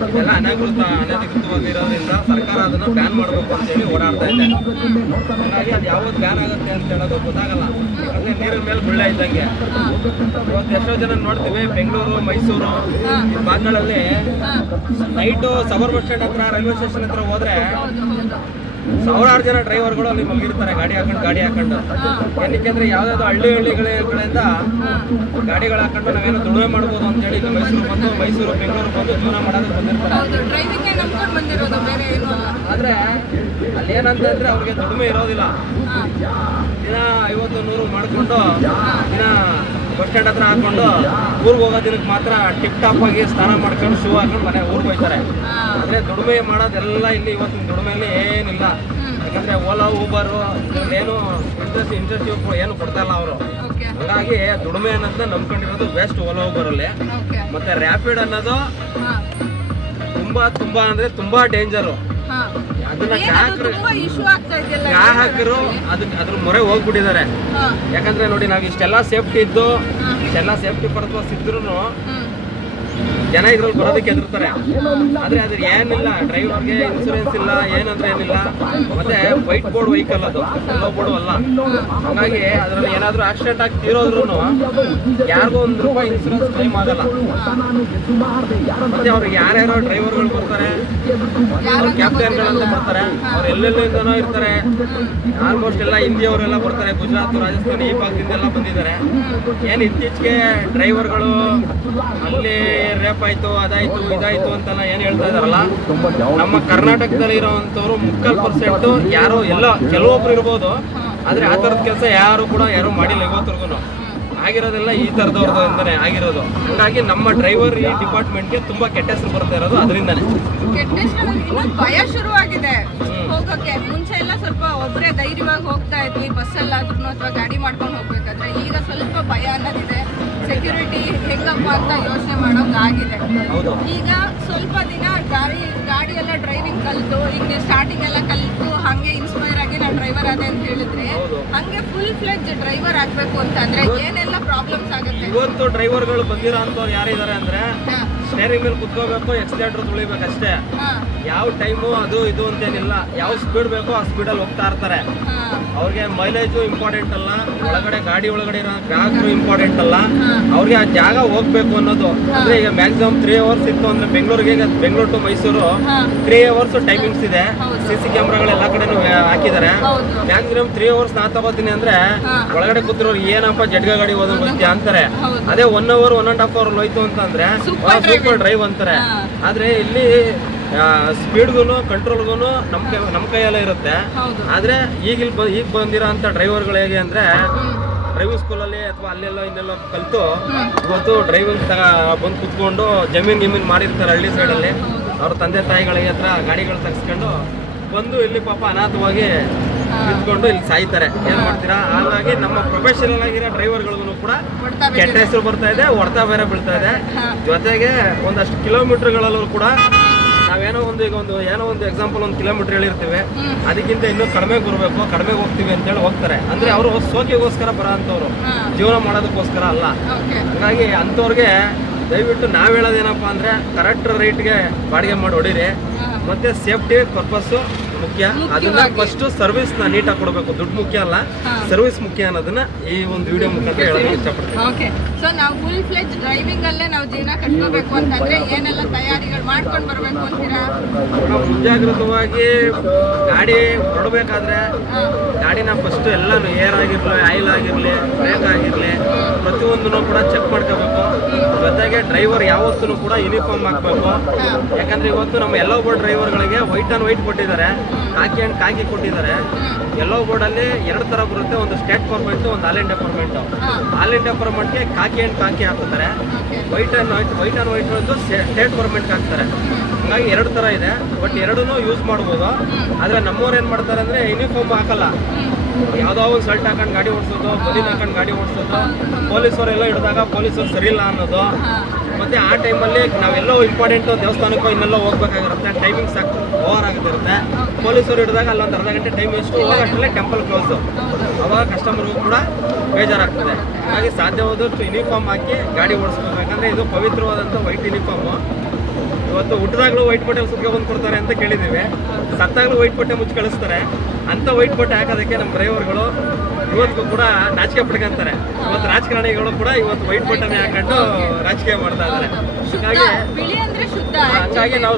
ಇದೆಲ್ಲ ಅನಧಿಕೃತವಾಗಿರೋದ್ರಿಂದ ಸರ್ಕಾರ ಅದನ್ನು ಬ್ಯಾನ್ ಮಾಡಬೇಕು ಅಂತೇಳಿ ಓಡಾಡ್ತಾ ಇದೆ. ಹಾಗಾಗಿ ಅದು ಯಾವತ್ತು ಬ್ಯಾನ್ ಆಗುತ್ತೆ ಅಂತ ಹೇಳೋದು ಗೊತ್ತಾಗಲ್ಲ. ಯಾಕಂದರೆ ನೀರಿನ ಮೇಲೆ ಗುಳ್ಳೆ ಇದ್ದಂಗೆ. ಇವತ್ತು ಎಷ್ಟೋ ಜನ ನೋಡ್ತೀವಿ ಬೆಂಗಳೂರು ಮೈಸೂರು ಈ ಭಾಗಗಳಲ್ಲಿ ನೈಟು ಸಬರ್ ಬಸ್ ಸ್ಟ್ಯಾಂಡ್ ಹತ್ರ ರೈಲ್ವೆ ಸ್ಟೇಷನ್ ಹತ್ರ ಹೋದ್ರೆ ಸಾವಿರಾರು ಜನ ಡ್ರೈವರ್ಗಳು ಅಲ್ಲಿ ಮಲಗಿರ್ತಾರೆ ಗಾಡಿ ಹಾಕೊಂಡು. ಏನಕ್ಕೆ ಅಂದ್ರೆ ಯಾವ್ದಾದ್ರು ಹಳ್ಳಿಗಳಿಂದ ಗಾಡಿಗಳು ಹಾಕೊಂಡು ನಾವೇನೋ ದುಡಿಮೆ ಮಾಡ್ಬೋದು ಅಂತ ಹೇಳಿ ಮೈಸೂರು ಬೆಂಗಳೂರು ಬಂದು ಜೀವನ ಮಾಡೋದಕ್ಕೆ ಬಂದಿರ್ತಾರೆ. ಆದ್ರೆ ಅಲ್ಲಿ ಏನಂತಂದ್ರೆ ಅವ್ರಿಗೆ ದುಡಿಮೆ ಇರೋದಿಲ್ಲ. ದಿನ 50-100 ಮಾಡ್ಕೊಂಡು ದಿನ ಬಸ್ ಸ್ಟ್ಯಾಂಡ್ ಹತ್ರ ಹಾಕೊಂಡು ಊರಿಗೆ ಹೋಗೋ ದಿನಕ್ಕೆ ಮಾತ್ರ ಟಿಪ್ ಟಾಪ್ ಆಗಿ ಸ್ನಾನ ಮಾಡ್ಕೊಂಡು ಶೂ ಹಾಕೊಂಡು ಮನೆ ಊರಿಗೆ ಹೋಗ್ತಾರೆ. ಆದರೆ ದುಡಿಮೆ ಮಾಡೋದೆಲ್ಲ ಇಲ್ಲಿ ಇವತ್ತಿನ ದುಡಿಮೆಯಲ್ಲಿ ಏನಿಲ್ಲ. ಯಾಕಂದರೆ ಓಲಾ ಊಬರು ಏನು ಇಂಟ್ರೆಸ್ಟಿವ್ ಏನು ಕೊಡ್ತಾ ಇಲ್ಲ ಅವರು. ಹಾಗಾಗಿ ದುಡಿಮೆ ಅನ್ನೋದನ್ನ ನಂಬ್ಕೊಂಡಿರೋದು ಬೆಸ್ಟ್ ಓಲಾ ಊಬರಲ್ಲಿ. ಮತ್ತು ರ್ಯಾಪಿಡ್ ಅನ್ನೋದು ತುಂಬ ಅಂದರೆ ತುಂಬ ಡೇಂಜರು. ಅದನ್ನ ಗ್ರಾಹಕರು ಅದ್ರ ಮೊರೆ ಹೋಗ್ಬಿಟ್ಟಿದ್ದಾರೆ. ಯಾಕಂದ್ರೆ ನೋಡಿ ನಾವು ಇಷ್ಟೆಲ್ಲ ಸೇಫ್ಟಿ ಇದ್ದು ಇಷ್ಟೆಲ್ಲ ಸೇಫ್ಟಿ ಪರ್ಪಸ್ ಇದ್ರು ಜನ ಇದ್ರಲ್ಲಿ ಬರೋದಕ್ಕೆ ಹೆದರ್ತಾರೆ. ಆದ್ರೆ ಅದ್ರ ಏನಿಲ್ಲ, ಡ್ರೈವರ್ಗೆ ಇನ್ಸೂರೆನ್ಸ್ ಇಲ್ಲ, ಏನಂದ್ರೆ ಏನಿಲ್ಲ. ಮತ್ತೆ ವೈಟ್ ಬೋರ್ಡ್ ವೆಹಿಕಲ್ ಅದು, ಎಲ್ಲೋ ಬೋರ್ಡ್ ಅಲ್ಲ. ಹಾಗಾಗಿ ಅದ್ರಲ್ಲಿ ಏನಾದ್ರೂ ಆಕ್ಸಿಡೆಂಟ್ ಆಗಿ ತೀರೋದ್ರು ಯಾರಿಗೂ ₹1 ಇನ್ಸೂರೆನ್ಸ್ ಕ್ಲೈಮ್ ಆಗಲ್ಲ. ಮತ್ತೆ ಅವ್ರಿಗೆ ಯಾರ್ಯಾರೋ ಡ್ರೈವರ್ಗಳು ಬರ್ತಾರೆ, ಅವ್ರ ಕ್ಯಾಪ್ಟನ್ಗಳಂತ ಬರ್ತಾರೆ, ಅವ್ರು ಎಲ್ಲೆಲ್ಲಿಂದನೋ ಇರ್ತಾರೆ. ಆಲ್ಮೋಸ್ಟ್ ಎಲ್ಲ ಹಿಂದಿಯವರೆಲ್ಲ ಬರ್ತಾರೆ, ಗುಜರಾತ್ ರಾಜಸ್ಥಾನ ಈ ಭಾಗದಿಂದ ಎಲ್ಲ ಬಂದಿದ್ದಾರೆ. ಏನು ಇತ್ತೀಚೆಗೆ ಡ್ರೈವರ್ಗಳು ಅಲ್ಲಿ ರೇಪ್ ಆಯ್ತು ಅದಾಯ್ತು ಇದಾಯ್ತು ಅಂತೆಲ್ಲ ಏನು ಹೇಳ್ತಾ ಇದಾರಲ್ಲ, ನಮ್ಮ ಕರ್ನಾಟಕದಲ್ಲಿ ಇರೋವಂಥವ್ರು 3% ಯಾರೋ ಎಲ್ಲ ಕೆಲವೊಬ್ರು ಇರ್ಬೋದು. ಆದ್ರೆ ಆ ಥರದ ಕೆಲಸ ಯಾರು ಮಾಡಿಲ್ಲ ಇವತ್ತರೆಗೂ. ಆಗಿರೋದೆಲ್ಲ ಈ ಥರದವ್ರದ್ದು ಅಂತಾನೆ ಆಗಿರೋದು. ಹಾಗಾಗಿ ನಮ್ಮ ಡ್ರೈವರ್ ಈ ಡಿಪಾರ್ಟ್ಮೆಂಟ್ಗೆ ತುಂಬಾ ಕೆಟ್ಟ ಹೆಸರು ಬರ್ತಾ ಇರೋದು ಅದರಿಂದಾನೆ. ಭಯ ಶುರುವಾಗಿದೆ ಹೋಗೋಕೆ. ಮುಂಚೆ ಎಲ್ಲ ಸ್ವಲ್ಪ ಒಬ್ಬರೇ ಧೈರ್ಯವಾಗಿ ಹೋಗ್ತಾ ಇದ್ವಿ ಬಸ್ಸಲ್ಲಾದ್ರೂ ಅಥವಾ ಗಾಡಿ ಮಾಡ್ಕೊಂಡು ಹೋಗ್ಬೇಕಾದ್ರೆ. ಈಗ ಸ್ವಲ್ಪ ಭಯ ಅನ್ನೋದಿದೆ. ಸೆಕ್ಯೂರಿಟಿ ಹೆಂಗಪ್ಪ ಅಂತ ಯೋಚನೆ ಮಾಡೋಂಗಾಗಿದೆ. ಈಗ ಸ್ವಲ್ಪ ದಿನ ಗಾಡಿ ಎಲ್ಲ ಡ್ರೈವಿಂಗ್ ಕಲಿತು, ಈಗ ನೀವು ಸ್ಟಾರ್ಟಿಂಗ್ ಎಲ್ಲ ಕಲಿತು ಹಂಗೆ ಇನ್ಸ್ಪೈರ್ ಆಗಿ ನಾನು ಡ್ರೈವರ್ ಆದೆ ಅಂತ ಹೇಳಿದ್ರೆ, ಹಂಗೆ ಫುಲ್ ಫ್ಲೆಜ್ ಡ್ರೈವರ್ ಆಗ್ಬೇಕು ಅಂತಂದ್ರೆ ಏನೆಲ್ಲ ಪ್ರಾಬ್ಲಮ್ಸ್ ಆಗುತ್ತೆ? ಇವತ್ತು ಡ್ರೈವರ್ಗಳು ಬಂದಿರೋ ಅಂಥವ್ರು ಯಾರಿದ್ದಾರೆ ಅಂದ್ರೆ ಸ್ಟೇರಿಂಗ್ ಮೇಲೆ ಕುತ್ಕೋಬೇಕು, ಎಕ್ಸ್ಲೇಟರ್ ತುಳಿಬೇಕು ಅಷ್ಟೇ. ಯಾವ ಟೈಮು ಅದು ಇದು ಅಂತೇನಿಲ್ಲ. ಯಾವ ಸ್ಪೀಡ್ ಬೇಕೋ ಆ ಸ್ಪೀಡಲ್ಲಿ ಹೋಗ್ತಾ ಇರ್ತಾರೆ. ಅವ್ರಿಗೆ ಮೈಲೇಜು ಇಂಪಾರ್ಟೆಂಟ್ ಅಲ್ಲ, ಒಳಗಡೆ ಗಾಡಿ ಒಳಗಡೆ ಇರೋ ಗ್ರಾಹಕರು ಇಂಪಾರ್ಟೆಂಟ್ ಅಲ್ಲ. ಅವ್ರಿಗೆ ಆ ಜಾಗ ಹೋಗ್ಬೇಕು ಅನ್ನೋದು. ಅಂದ್ರೆ ಈಗ ಮ್ಯಾಕ್ಸಿಮಮ್ 3 hours ಇತ್ತು ಅಂದ್ರೆ Bengaluru to Mysuru 3 hours timings ಇದೆ. CC ಕ್ಯಾಮ್ರಾಗಳು ಎಲ್ಲ ಕಡೆನೂ ಹಾಕಿದ್ದಾರೆ. ಮ್ಯಾಕ್ಸಿಮಮ್ 3 hours ನಾ ತಗೋತೀನಿ ಅಂದ್ರೆ ಒಳಗಡೆ ಕೂತಿರೋರು ಏನಪ್ಪ ಜಡ್ಗ ಗಾಡಿ ಹೋದ್ರು ಬರ್ತೀಯ ಅಂತಾರೆ. ಅದೇ 1 hour 1.5 hour ಹೋಯ್ತು ಅಂತಂದ್ರೆ ಸೂಪರ್ ಡ್ರೈವ್ ಅಂತಾರೆ. ಆದ್ರೆ ಇಲ್ಲಿ ಸ್ಪೀಡ್ಗೂ ಕಂಟ್ರೋಲ್ಗೂ ನಮ್ಮ ಕೈಯಲ್ಲೇ ಇರುತ್ತೆ. ಆದ್ರೆ ಈಗ ಬಂದಿರೋ ಅಂತ ಡ್ರೈವರ್ಗಳು ಹೇಗೆ ಅಂದ್ರೆ ಡ್ರೈವಿಂಗ್ ಸ್ಕೂಲಲ್ಲಿ ಅಥವಾ ಅಲ್ಲೆಲ್ಲೋ ಇನ್ನೆಲ್ಲೋ ಕಲಿತು ಇವತ್ತು ಡ್ರೈವಿಂಗ್ ಬಂದು ಕುತ್ಕೊಂಡು ಜಮೀನ್ ಮಾಡಿರ್ತಾರೆ ಹಳ್ಳಿ ಸೈಡಲ್ಲಿ. ಅವ್ರ ತಂದೆ ತಾಯಿಗಳಿಗೆ ಹತ್ರ ಗಾಡಿಗಳು ತಗ್ಸ್ಕೊಂಡು ಬಂದು ಇಲ್ಲಿ ಪಾಪ ಅನಾಥವಾಗಿ ನಿಂತ್ಕೊಂಡು ಇಲ್ಲಿ ಸಾಯ್ತಾರೆ. ಏನ್ ಮಾಡ್ತೀರಾ? ಹಾಗಾಗಿ ನಮ್ಮ ಪ್ರೊಫೆಷನಲ್ ಆಗಿರೋ ಡ್ರೈವರ್ಗಳಿಗೂ ಕೂಡ ಕೆಟ್ಟ ಹೆಸರು ಬರ್ತಾ ಇದೆ, ಹೊಡೆತ ಬೇರೆ ಬೀಳ್ತಾ ಇದೆ. ಜೊತೆಗೆ ಒಂದಷ್ಟು ಕಿಲೋಮೀಟರ್ಗಳಲ್ಲೂ ಕೂಡ ನಾವೇನೋ ಒಂದು ಎಕ್ಸಾಂಪಲ್ 1 ಕಿಲೋಮೀಟರ್ ಹೇಳಿರ್ತೀವಿ, ಅದಕ್ಕಿಂತ ಇನ್ನೂ ಕಡಿಮೆ ಬರಬೇಕು, ಕಡಿಮೆ ಹೋಗ್ತೀವಿ ಅಂತೇಳಿ ಹೋಗ್ತಾರೆ. ಅಂದ್ರೆ ಅವರು ಸೋಕೆಗೋಸ್ಕರ ಬರೋ ಅಂಥವ್ರು, ಜೀವನ ಮಾಡೋದಕ್ಕೋಸ್ಕರ ಅಲ್ಲ. ಹಾಗಾಗಿ ಅಂಥವ್ರಿಗೆ ದಯವಿಟ್ಟು ನಾವು ಹೇಳೋದೇನಪ್ಪ ಅಂದ್ರೆ ಕರೆಕ್ಟ್ ರೇಟ್ಗೆ ಬಾಡಿಗೆ ಮಾಡಿ ಹೊಡೀರಿ. ಮತ್ತೆ ಸೇಫ್ಟಿ ಪರ್ಪಸ್ಸು ಮುಖ್ಯ. ಅದನ್ನ ಫಸ್ಟ್ ಸರ್ವಿಸ್ನ ನೀಟಾಗಿ ಕೊಡಬೇಕು. ದುಡ್ಡು ಮುಖ್ಯ ಅಲ್ಲ, ಸರ್ವಿಸ್ ಮುಖ್ಯ ಅನ್ನೋದನ್ನ ಈ ಒಂದು ವಿಡಿಯೋ ಮುಖಾಂತರ ಹೇಳೋದಕ್ಕೆ ಇಷ್ಟಪಡ್ತೀನಿ. ಸೊ ನಾವು ಫುಲ್ ಫ್ಲೆಜ್ ಡ್ರೈವಿಂಗ್ ಅಲ್ಲೇ ನಾವು ಜೀವನ ಕಟ್ಕೋಬೇಕು ಅಂತಂದ್ರೆ ಏನೆಲ್ಲ ತಯಾರಿಗಳು ಮಾಡ್ಕೊಂಡು ಬರ್ಬೇಕು ಅಂತೀರಾ? ಮುಂಜಾಗ್ರತವಾಗಿ ಗಾಡಿ ಹೊರಡಬೇಕಾದ್ರೆ ಗಾಡಿನ ಫಸ್ಟ್ ಎಲ್ಲಾನು ಏರ್ ಆಗಿರ್ಲಿ, ಆಯಿಲ್ ಆಗಿರ್ಲಿ, ಬ್ರೇಕ್ ಆಗಿರ್ಲಿ, ಪ್ರತಿಯೊಂದನ್ನು ಕೂಡ ಚೆಕ್ ಮಾಡ್ಕೋಬೇಕು. ಜೊತೆಗೆ ಡ್ರೈವರ್ ಯಾವತ್ತೂ ಕೂಡ ಯೂನಿಫಾರ್ಮ್ ಹಾಕ್ಬೇಕು. ಯಾಕಂದ್ರೆ ಇವತ್ತು ನಮ್ಮ ಎಲ್ಲೋ ಬೋರ್ಡ್ ಡ್ರೈವರ್ಗಳಿಗೆ ವೈಟ್ ಆನ್ ವೈಟ್ ಕೊಟ್ಟಿದ್ದಾರೆ, ಕಾಕಿ ಅಂಡ್ ಕಾಕಿ ಕೊಟ್ಟಿದ್ದಾರೆ. ಎಲ್ಲೋ ಬೋರ್ಡ್ ಅಲ್ಲಿ 2 ತರ ಬರುತ್ತೆ, ಒಂದು ಸ್ಟೇಟ್ ಫಾರ್ಮೆಂಟ್, ಒಂದು all India format. All India ಫಾರ್ಮೆಂಟ್ಗೆ ಕಾಕಿ ಅಂಡ್ ಕಾಕಿ ಹಾಕ್ತಾರೆ, ವೈಟ್ ಆನ್ ವೈಟ್ ಒಂದು ಸ್ಟೇಟ್ ಫಾರ್ಮೆಂಟ್ ಹಾಕ್ತಾರೆ. ಹಂಗಾಗಿ 2 ತರ ಇದೆ, ಬಟ್ ಎರಡನ್ನೂ ಯೂಸ್ ಮಾಡ್ಬೋದು. ಆದ್ರೆ ನಮ್ಮವ್ರು ಏನ್ ಮಾಡ್ತಾರೆ ಅಂದ್ರೆ ಯೂನಿಫಾರ್ಮ್ ಹಾಕಲ್ಲ, ಯಾವ್ದೋ ಒಂದು ಶರ್ಟ್ ಹಾಕೊಂಡು ಗಾಡಿ ಓಡಿಸೋದು, ಬದೀನ್ ಹಾಕೊಂಡು ಗಾಡಿ ಓಡಿಸೋದು, ಪೊಲೀಸವರೆಲ್ಲ ಹಿಡಿದಾಗ ಪೊಲೀಸರು ಸರಿ ಇಲ್ಲ ಅನ್ನೋದು. ಮತ್ತೆ ಆ ಟೈಮಲ್ಲಿ ನಾವೆಲ್ಲೋ ಇಂಪಾರ್ಟೆಂಟ್ ದೇವಸ್ಥಾನಕ್ಕೋ ಇನ್ನೆಲ್ಲ ಹೋಗ್ಬೇಕಾಗಿರುತ್ತೆ, ಟೈಮಿಂಗ್ಸ್ ಓವರ್ ಆಗಿರುತ್ತೆ. ಪೊಲೀಸರು ಹಿಡಿದಾಗ ಅಲ್ಲೊಂದು ಅರ್ಧ ಗಂಟೆ ಟೈಮ್ ಎಷ್ಟು ಹೋಗೋಷ್ಟರಲ್ಲೇ ಟೆಂಪಲ್ ಕ್ಲೋಸು, ಅವಾಗ ಕಸ್ಟಮರ್ಗೂ ಕೂಡ ಬೇಜಾರಾಗ್ತದೆ. ಹಾಗಾಗಿ ಸಾಧ್ಯವಾದಷ್ಟು ಯೂನಿಫಾರ್ಮ್ ಹಾಕಿ ಗಾಡಿ ಓಡಿಸ್ಬೇಕು. ಯಾಕಂದರೆ ಇದು ಪವಿತ್ರವಾದಂಥ ವೈಟ್ ಯೂನಿಫಾರ್ಮು. ಇವತ್ತು ಹುಟ್ಟಿದಾಗಲೂ ವೈಟ್ ಬಟ್ಟೆ ಸುತ್ಕೊ ಬಂದು ಕೊಡ್ತಾರೆ ಅಂತ ಕೇಳಿದ್ದೀವಿ, ಸತ್ತಾಗಲೂ ವೈಟ್ ಬಟ್ಟೆ ಮುಚ್ಚಿ ಕಳಿಸ್ತಾರೆ. ಅಂಥ ವೈಟ್ ಬಟ್ಟೆ ಹಾಕೋದಕ್ಕೆ ನಮ್ಮ ಡ್ರೈವರ್ಗಳು ಇವತ್ತು ಕೂಡ ನಾಚಿಕೆ ಪಡ್ಕೊಂತಾರೆ. ಇವತ್ತು ರಾಜಕಾರಣಿಗಳು ಕೂಡ ಇವತ್ತು ವೈಟ್ ಬಟ್ಟೆನೇ ಹಾಕೊಂಡು ರಾಜಕೀಯ ಮಾಡ್ತಾ ಇದ್ದಾರೆ. ಹಂಗಾಗಿ ನಾವು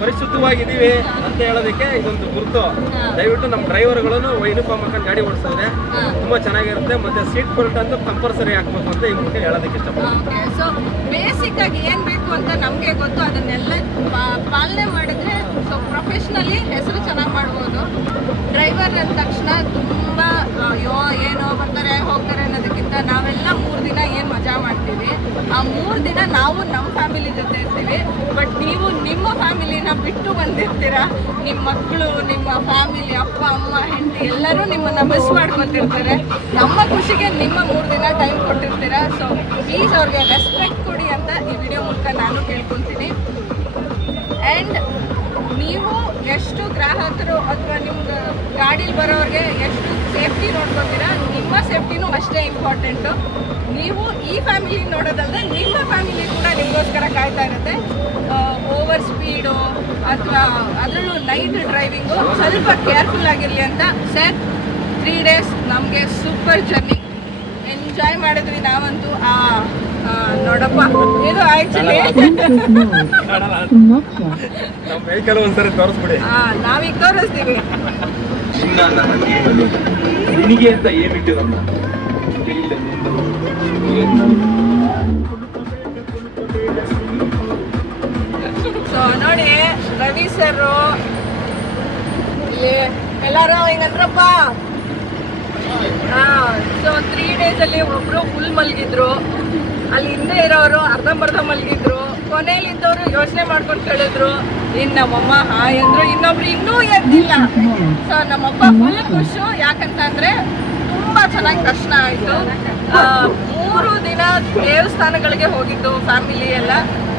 ಪರಿಶುದ್ಧವಾಗಿದ್ದೀವಿ ಅಂತ ಹೇಳೋದಕ್ಕೆ ಇದೊಂದು ಗುರುತು. ದಯವಿಟ್ಟು ನಮ್ಮ ಡ್ರೈವರ್ಗಳನ್ನು ಯೂನಿಫಾರ್ಮ್ ಹಾಕೊಂಡು ಗಾಡಿ ಓಡಿಸಿದ್ರೆ ತುಂಬಾ ಚೆನ್ನಾಗಿರುತ್ತೆ. ಮತ್ತೆ ಸೀಟ್ ಬೆಲ್ಟ್ ಅಂತೂ ಕಂಪಲ್ಸರಿ ಹಾಕ್ಬೇಕು ಅಂತ ಈ ಮೂಲಕ ಹೇಳೋದಕ್ಕೆ ಇಷ್ಟಪಡ್ತೀನಿ. ಸೊ ಬೇಸಿಕ್ ಆಗಿ ಏನ್ ಬೇಕು ಅಂತ ನಮ್ಗೆ ಗೊತ್ತು, ಅದನ್ನೆಲ್ಲ ಪಾಲನೆ ಮಾಡಿದ್ರೆ ಸೊ ಪ್ರೊಫೆಷನಲಿ ಹೆಸರು ಚೆನ್ನಾಗಿ ಮಾಡ್ಬೋದು. ಡ್ರೈವರ್ ಅಂದ ತಕ್ಷಣ ತುಂಬಾ ಅಯ್ಯೋ ಏನೋ ಬರ್ತಾರೆ ಹೋಗ್ತಾರೆ ಅನ್ನೋದಕ್ಕಿಂತ ನಾವೆಲ್ಲ 3 ದಿನ ಏನು ಮಜಾ ಮಾಡ್ತೀವಿ, ಆ 3 ದಿನ ನಾವು ನಮ್ಮ ಫ್ಯಾಮಿಲಿ ಜೊತೆ ಇರ್ತೀವಿ. ಬಟ್ ನೀವು ನಿಮ್ಮ ಫ್ಯಾಮಿಲಿನ ಬಿಟ್ಟು ಬಂದಿರ್ತೀರಾ, ನಿಮ್ಮ ಮಕ್ಕಳು, ನಿಮ್ಮ ಫ್ಯಾಮಿಲಿ, ಅಪ್ಪ ಅಮ್ಮ ಹೆಂಡತಿ ಎಲ್ಲರೂ ನಿಮ್ಮನ್ನ ಮಿಸ್ ಮಾಡ್ಕೊತಿರ್ತಾರೆ. ನಮ್ಮ ಖುಷಿಗೆ ನಿಮ್ಮ 3 ದಿನ ಟೈಮ್ ಕೊಟ್ಟಿರ್ತೀರಾ. ಸೊ ಪ್ಲೀಸ್ ಅವ್ರಿಗೆ ರೆಸ್ಪೆಕ್ಟ್ ಕೊಡಿ ಅಂತ ಈ ವಿಡಿಯೋ ಮೂಲಕ ನಾನು ಕೇಳ್ಕೊತೀನಿ. ಆ್ಯಂಡ್ ನೀವು ಎಷ್ಟು ಗ್ರಾಹಕರು ಅಥವಾ ನಿಮ್ಗೆ ಗಾಡೀಲಿ ಬರೋರಿಗೆ ಎಷ್ಟು ಸೇಫ್ಟಿ ನೋಡ್ಕೊತೀರಾ, ನಿಮ್ಮ ಸೇಫ್ಟಿನೂ ಅಷ್ಟೇ ಇಂಪಾರ್ಟೆಂಟು. ನೀವು ಈ ಫ್ಯಾಮಿಲಿ ನೋಡೋದಲ್ಲದೆ ನಿಮ್ಮ ಫ್ಯಾಮಿಲಿ ಕೂಡ ನಿಮಗೋಸ್ಕರ ಕಾಯ್ತಾ ಇರುತ್ತೆ. ಓವರ್ ಸ್ಪೀಡು ಅಥವಾ ಅದರಲ್ಲೂ ನೈಟ್ ಡ್ರೈವಿಂಗು ಸ್ವಲ್ಪ ಕೇರ್ಫುಲ್ ಆಗಿರಲಿ ಅಂತ. ಸರ್ 3 days ನಮಗೆ ಸೂಪರ್ ಜರ್ನಿ ಎಂಜಾಯ್ ಮಾಡಿದ್ವಿ ನಾವಂತೂ. ನೋಡಪ್ಪ ಇದು ಆ್ಯಕ್ಚುಲಿ ನಮ್ಮ ವೆಹಿಕಲ್ ಒಂದ್ಸರಿ ತೋರಿಸ್ಬಿಡಿ. ನಾವೀಗ ತೋರಿಸ್ತೀವಿ. ನಿನಗೆ ಅಂತ ಏನಿಟ್ಟಿರಲ್ಲ ಸೊ ನೋಡಿ ರವಿ ಸರ್ ಇಲ್ಲಿ ಎಲ್ಲಾರು ಹಿಂಗಂದ್ರಪ್ಪ. ಸೊ 3 days ಅಲ್ಲಿ ಒಬ್ರು ಫುಲ್ ಮಲಗಿದ್ರು, ಅಲ್ಲಿ ಹಿಂದೆ ಇರೋರು ಅರ್ಧಂಬರ್ಧ ಮಲಗಿದ್ರು, ಕೊನೆಯಲ್ಲಿದ್ದವರು ಯೋಚನೆ ಮಾಡ್ಕೊಂಡು ಕೇಳಿದ್ರು. ಇನ್ನು ನಮ್ಮಮ್ಮ ಹಾಯ್ ಅಂದ್ರು, ಇನ್ನೊಬ್ರು ಇನ್ನೂ ಎದ್ದಿಲ್ಲ. ಸೊ ನಮ್ಮಪ್ಪ ಫುಲ್ ಖುಷು, ಯಾಕಂತಂದ್ರೆ ತುಂಬಾ ಚೆನ್ನಾಗಿ ದರ್ಶನ ಆಯಿತು. 3 ದಿನ ದೇವಸ್ಥಾನಗಳಿಗೆ ಹೋಗಿದ್ದು ಫ್ಯಾಮಿಲಿ ಎಲ್ಲ.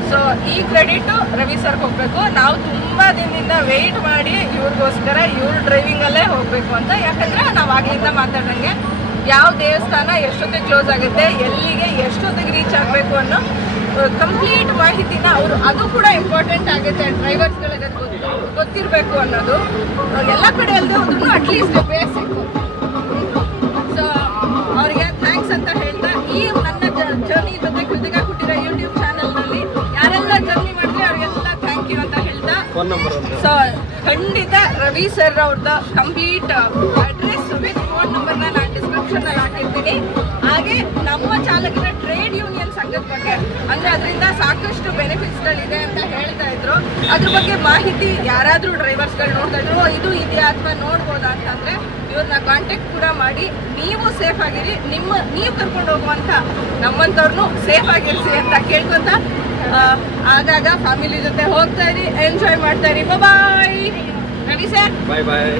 ಸೊ ಈ ಕ್ರೆಡಿಟು ರವಿ ಸರ್ಗೆ ಹೋಗಬೇಕು. ನಾವು ತುಂಬ ದಿನದಿಂದ ವೆಯ್ಟ್ ಮಾಡಿ ಇವ್ರಿಗೋಸ್ಕರ ಇವ್ರ ಡ್ರೈವಿಂಗಲ್ಲೇ ಹೋಗಬೇಕು ಅಂತ. ಯಾಕಂದರೆ ನಾವು ಆಗ್ಲಿಂದ ಮಾತಾಡಂಗೆ ಯಾವ ದೇವಸ್ಥಾನ ಎಷ್ಟೊತ್ತಿಗೆ ಕ್ಲೋಸ್ ಆಗುತ್ತೆ, ಎಲ್ಲಿಗೆ ಎಷ್ಟೊತ್ತಿಗೆ ರೀಚ್ ಆಗಬೇಕು ಅನ್ನೋ ಕಂಪ್ಲೀಟ್ ಮಾಹಿತಿನ ಅವರು, ಅದು ಕೂಡ ಇಂಪಾರ್ಟೆಂಟ್ ಆಗುತ್ತೆ ಡ್ರೈವರ್ಸ್ಗಳಿಗೆ ಗೊತ್ತಿರಬೇಕು ಅನ್ನೋದು. ಎಲ್ಲ ಕಡೆ ಅಲ್ಲದೆ ಹೋದ್ರೂ ಅಟ್ಲೀಸ್ಟ್ ಬೇಸಿಕ್ಕು. ಸೊ ಅವ್ರಿಗೆ ಥ್ಯಾಂಕ್ಸ್ ಅಂತ ಹೇಳ್ತಾ, ಈ ನನ್ನ ಜರ್ನಿ ಜೊತೆ ಕೃತಿಕಾ ಕೊಟ್ಟಿರೋ ಯೂಟ್ಯೂಬ್ ಚಾನಲ್ನಲ್ಲಿ ಯಾರೆಲ್ಲ ಜರ್ನಿ ಮಾಡಿದ್ರೆ ಅವ್ರಿಗೆಲ್ಲ ಥ್ಯಾಂಕ್ ಯು ಅಂತ ಹೇಳ್ತಾ, ಸೊ ಖಂಡಿತ ರವಿ ಸರ್ ಅವ್ರದ್ದು ಕಂಪ್ಲೀಟ್ ಅಡ್ರೆಸ್ ವಿತ್ ಫೋನ್ ನಂಬರ್ನ ನಾನು ಡಿಸ್ಕ್ರಿಪ್ಷನಲ್ಲಿ ಹಾಕಿರ್ತೀನಿ. ಹಾಗೆ ನಮ್ಮ ಚಾಲಕರ ಟ್ರೇಡ್ ಯೂನಿಯನ್ ಸಂಘದ ಬಗ್ಗೆ, ಅಂದರೆ ಅದರಿಂದ ಸಾಕಷ್ಟು ಬೆನಿಫಿಟ್ಸ್ಗಳಿದೆ ಅಂತ ಹೇಳ್ತಾ ಇದ್ರು. ಅದ್ರ ಬಗ್ಗೆ ಮಾಹಿತಿ ಯಾರಾದರೂ ಡ್ರೈವರ್ಸ್ಗಳು ನೋಡ್ತಾ ಇದ್ರು, ಇದು ಇದೆಯಾ ಅಥವಾ ನೋಡ್ಬೋದಾ ಅಂತಂದರೆ ಇವ್ರನ್ನ ಕಾಂಟ್ಯಾಕ್ಟ್ ಕೂಡ ಮಾಡಿ ನೀವು ಸೇಫ್ ಆಗಿರಿ, ನೀವು ಕರ್ಕೊಂಡು ಹೋಗುವಂಥ ನಮ್ಮಂಥವ್ರನ್ನೂ ಸೇಫ್ ಆಗಿರಿಸಿ ಅಂತ ಕೇಳ್ಕೊಂತ ಆಗಾಗ ಫ್ಯಾಮಿಲಿ ಜೊತೆ ಹೋಗ್ತಾ ಇರಿ, ಎಂಜಾಯ್ ಮಾಡ್ತಾ ಇರಿ. ಬಾಯ್ ರವಿ ಸರ್. ಬಾಯ್ ಬಾಯ್.